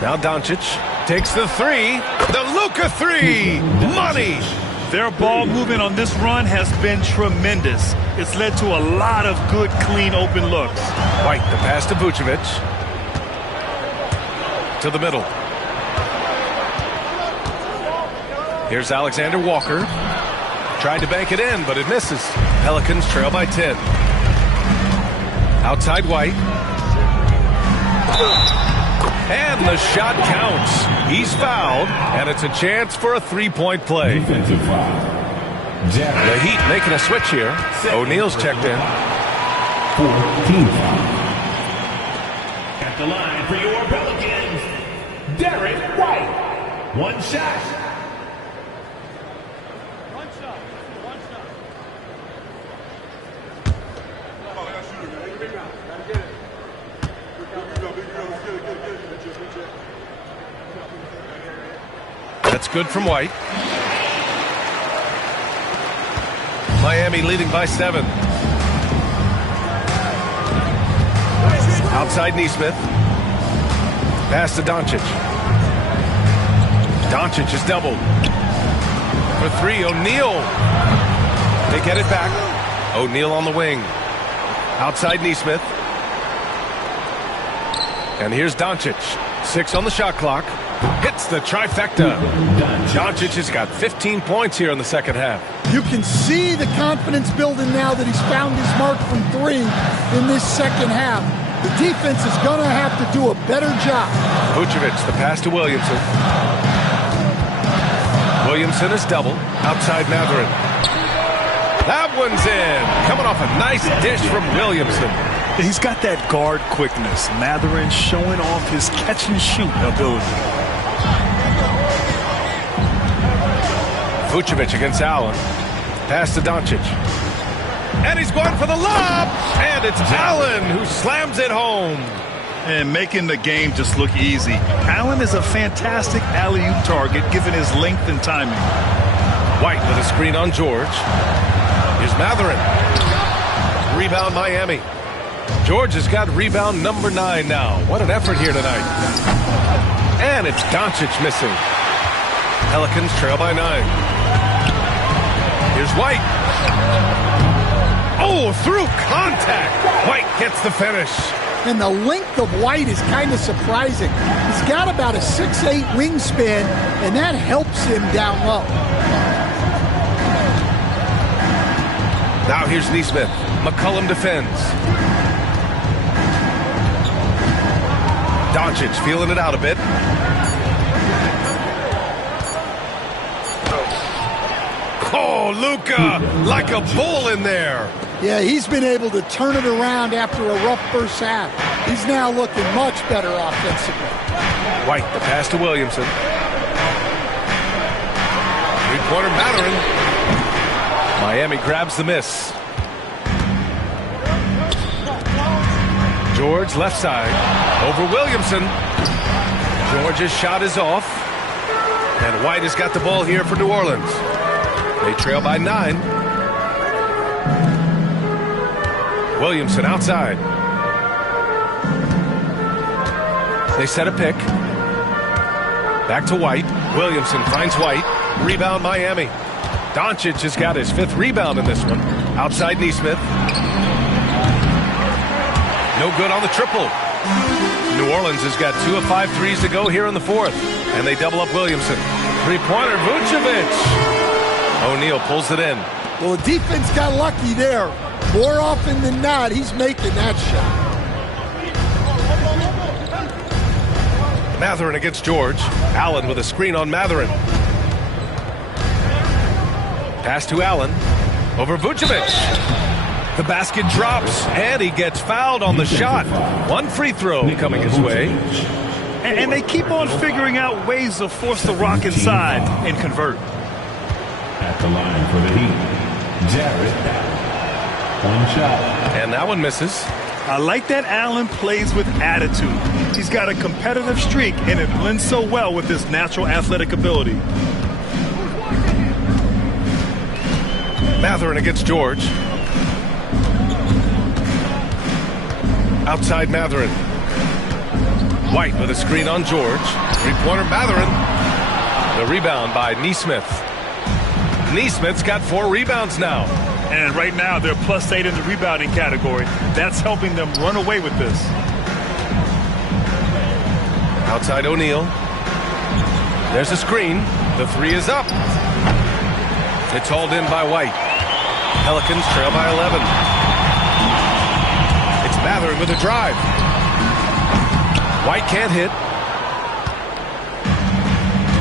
Now Doncic takes the 3. The Luka 3. Money. Their ball movement on this run has been tremendous. It's led to a lot of good, clean, open looks. White, the pass to Vucevic. To the middle. Here's Alexander Walker. Tried to bank it in, but it misses. Pelicans trail by 10. Outside White. And the shot counts. He's fouled, and it's a chance for a three-point play. Defensive foul. The Heat making a switch here. O'Neal's checked in. 14 foul. At the line for your Pelicans, Derek White. One shot. That's good from White. Miami leading by 7. Outside Nesmith. Pass to Doncic. Doncic is doubled. For three, O'Neal. They get it back. O'Neal on the wing. Outside Neesmith. And here's Doncic. 6 on the shot clock. Hits the trifecta. Doncic has got 15 points here in the second half. You can see the confidence building now that he's found his mark from 3 in this second half. The defense is going to have to do a better job. Vucevic, the pass to Williamson. Williamson is double. Outside Matherin. That one's in. Coming off a nice dish from Williamson. He's got that guard quickness. Matherin showing off his catch and shoot ability. Vucevic against Allen. Pass to Doncic. And he's going for the lob. And it's Allen who slams it home. And making the game just look easy. Allen is a fantastic alley-oop target given his length and timing. White with a screen on George. Here's Matherin. Rebound Miami. George has got rebound number 9 now. What an effort here tonight. And it's Doncic missing. Pelicans trail by 9. Here's White. Oh, through contact. White gets the finish. And the length of White is kind of surprising. He's got about a 6'8" wingspan, and that helps him down low. Now here's Neesmith. McCollum defends. Doncic feeling it out a bit. Oh, Luka, like a bull in there. Yeah, he's been able to turn it around after a rough first half. He's now looking much better offensively. White, the pass to Williamson. Three-pointer Matherin. Miami grabs the miss. George left side over Williamson. George's shot is off. And White has got the ball here for New Orleans. They trail by 9. Williamson outside. They set a pick. Back to White. Williamson finds White. Rebound Miami. Doncic has got his 5th rebound in this one. Outside Neesmith. No good on the triple. New Orleans has got 2 of 5 threes to go here in the 4th. And they double up Williamson. Three-pointer, Vucevic. O'Neal pulls it in. Well, the defense got lucky there. More often than not, he's making that shot. Matherin against George. Allen with a screen on Matherin. Pass to Allen. Over Vucevic. The basket drops, and he gets fouled on the shot. 1 free throw coming his way. And they keep on figuring out ways to force the Rock inside and convert. At the line for the Heat, Jarrett Allen. 1 shot. And that one misses. I like that Allen plays with attitude. He's got a competitive streak, and it blends so well with his natural athletic ability. Matherin against George. Outside Matherin. White with a screen on George. Three-pointer Matherin. The rebound by Neesmith. Neesmith's got 4 rebounds now. And right now, they're +8 in the rebounding category. That's helping them run away with this. Outside O'Neal. There's a screen. The 3 is up. It's hauled in by White. Pelicans trail by 11. It's Matherin with a drive. White can't hit.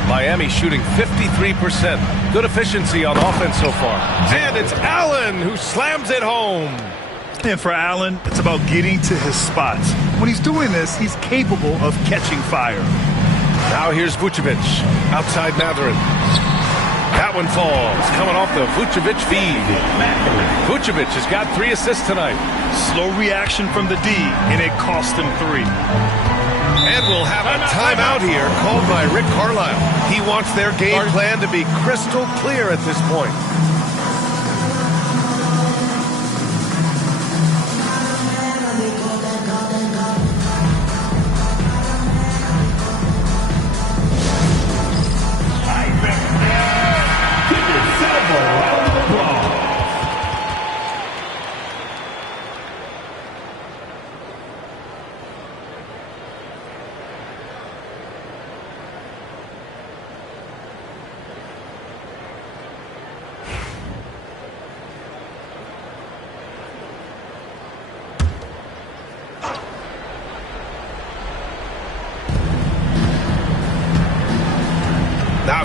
Miami shooting 53%. Good efficiency on offense so far. And it's Allen who slams it home. And for Allen, it's about getting to his spots. When he's doing this, he's capable of catching fire. Now here's Vucevic. Outside Matherin. That one falls. Coming off the Vucevic feed. Vucevic has got 3 assists tonight. Slow reaction from the D, and it cost him 3. And we'll have a timeout here called by Rick Carlisle. He wants their game plan to be crystal clear at this point.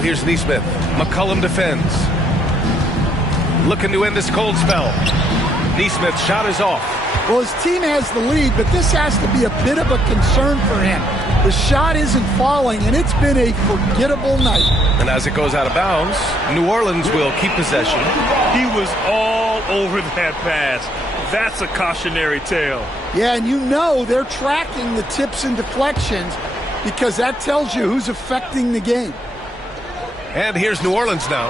here's Neesmith. McCollum defends. Looking to end this cold spell. Neesmith's shot is off. Well, his team has the lead, but this has to be a bit of a concern for him. The shot isn't falling, and it's been a forgettable night. And as it goes out of bounds, New Orleans will keep possession. He was all over that pass. That's a cautionary tale. Yeah, and you know they're tracking the tips and deflections because that tells you who's affecting the game. And here's New Orleans now.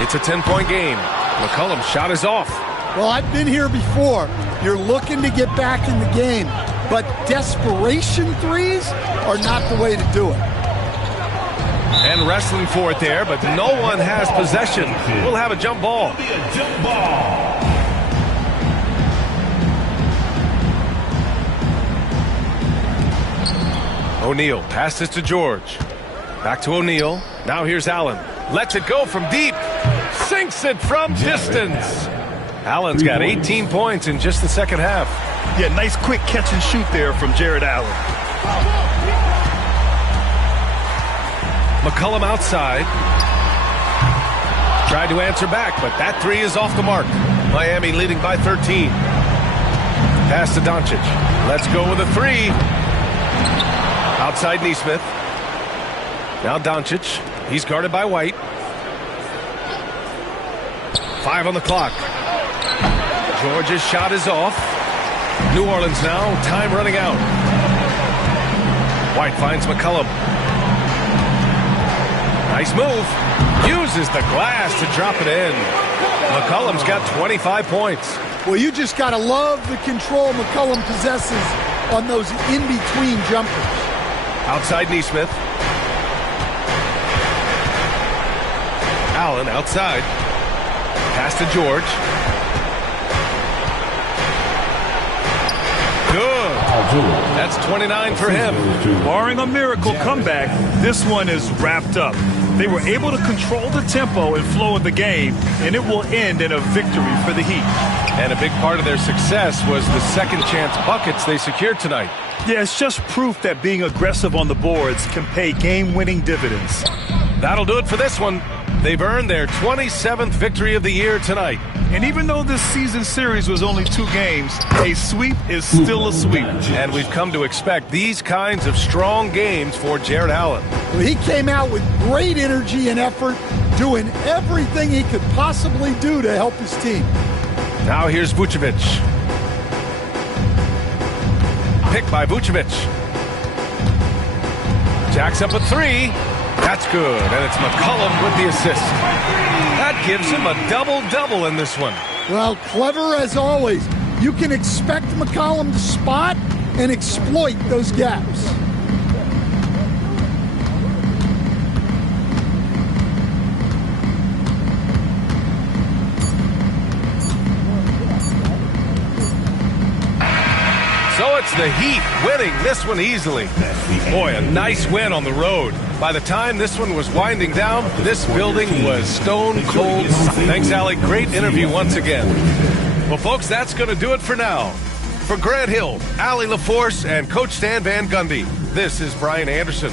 It's a 10-point game. McCollum's shot is off. Well, I've been here before. You're looking to get back in the game, but desperation threes are not the way to do it. And wrestling for it there, but no one has possession. We'll have a jump ball. O'Neal passes to George. Back to O'Neal. Now here's Allen. Lets it go from deep. Sinks it from distance. Allen's got 18 points in just the second half. Yeah, nice quick catch and shoot there from Jared Allen. McCollum outside. Tried to answer back, but that three is off the mark. Miami leading by 13. Pass to Doncic. Let's go with a three. Outside Neesmith. Now Doncic. He's guarded by White. 5 on the clock. George's shot is off. New Orleans now. Time running out. White finds McCollum. Nice move. Uses the glass to drop it in. McCollum's got 25 points. Well, you just got to love the control McCollum possesses on those in-between jumpers. Outside Neesmith. Allen outside. Pass to George. Good. That's 29 for him. Barring a miracle comeback, this one is wrapped up. They were able to control the tempo and flow of the game, and it will end in a victory for the Heat. And a big part of their success was the second chance buckets they secured tonight. Yeah, it's just proof that being aggressive on the boards can pay game-winning dividends. That'll do it for this one. They've earned their 27th victory of the year tonight. And even though this season series was only 2 games, a sweep is still a sweep. And we've come to expect these kinds of strong games for Jared Allen. Well, he came out with great energy and effort, doing everything he could possibly do to help his team. Now here's Vucevic. Picked by Vucevic. Jacks up a three. That's good, and it's McCollum with the assist. That gives him a double-double in this one. Well, clever as always. You can expect McCollum to spot and exploit those gaps. So it's the Heat winning this one easily. Boy, a nice win on the road. By the time this one was winding down, this building was stone cold. Thanks, Allie. Great interview once again. Well, folks, that's going to do it for now. For Grant Hill, Allie LaForce, and Coach Stan Van Gundy, this is Brian Anderson.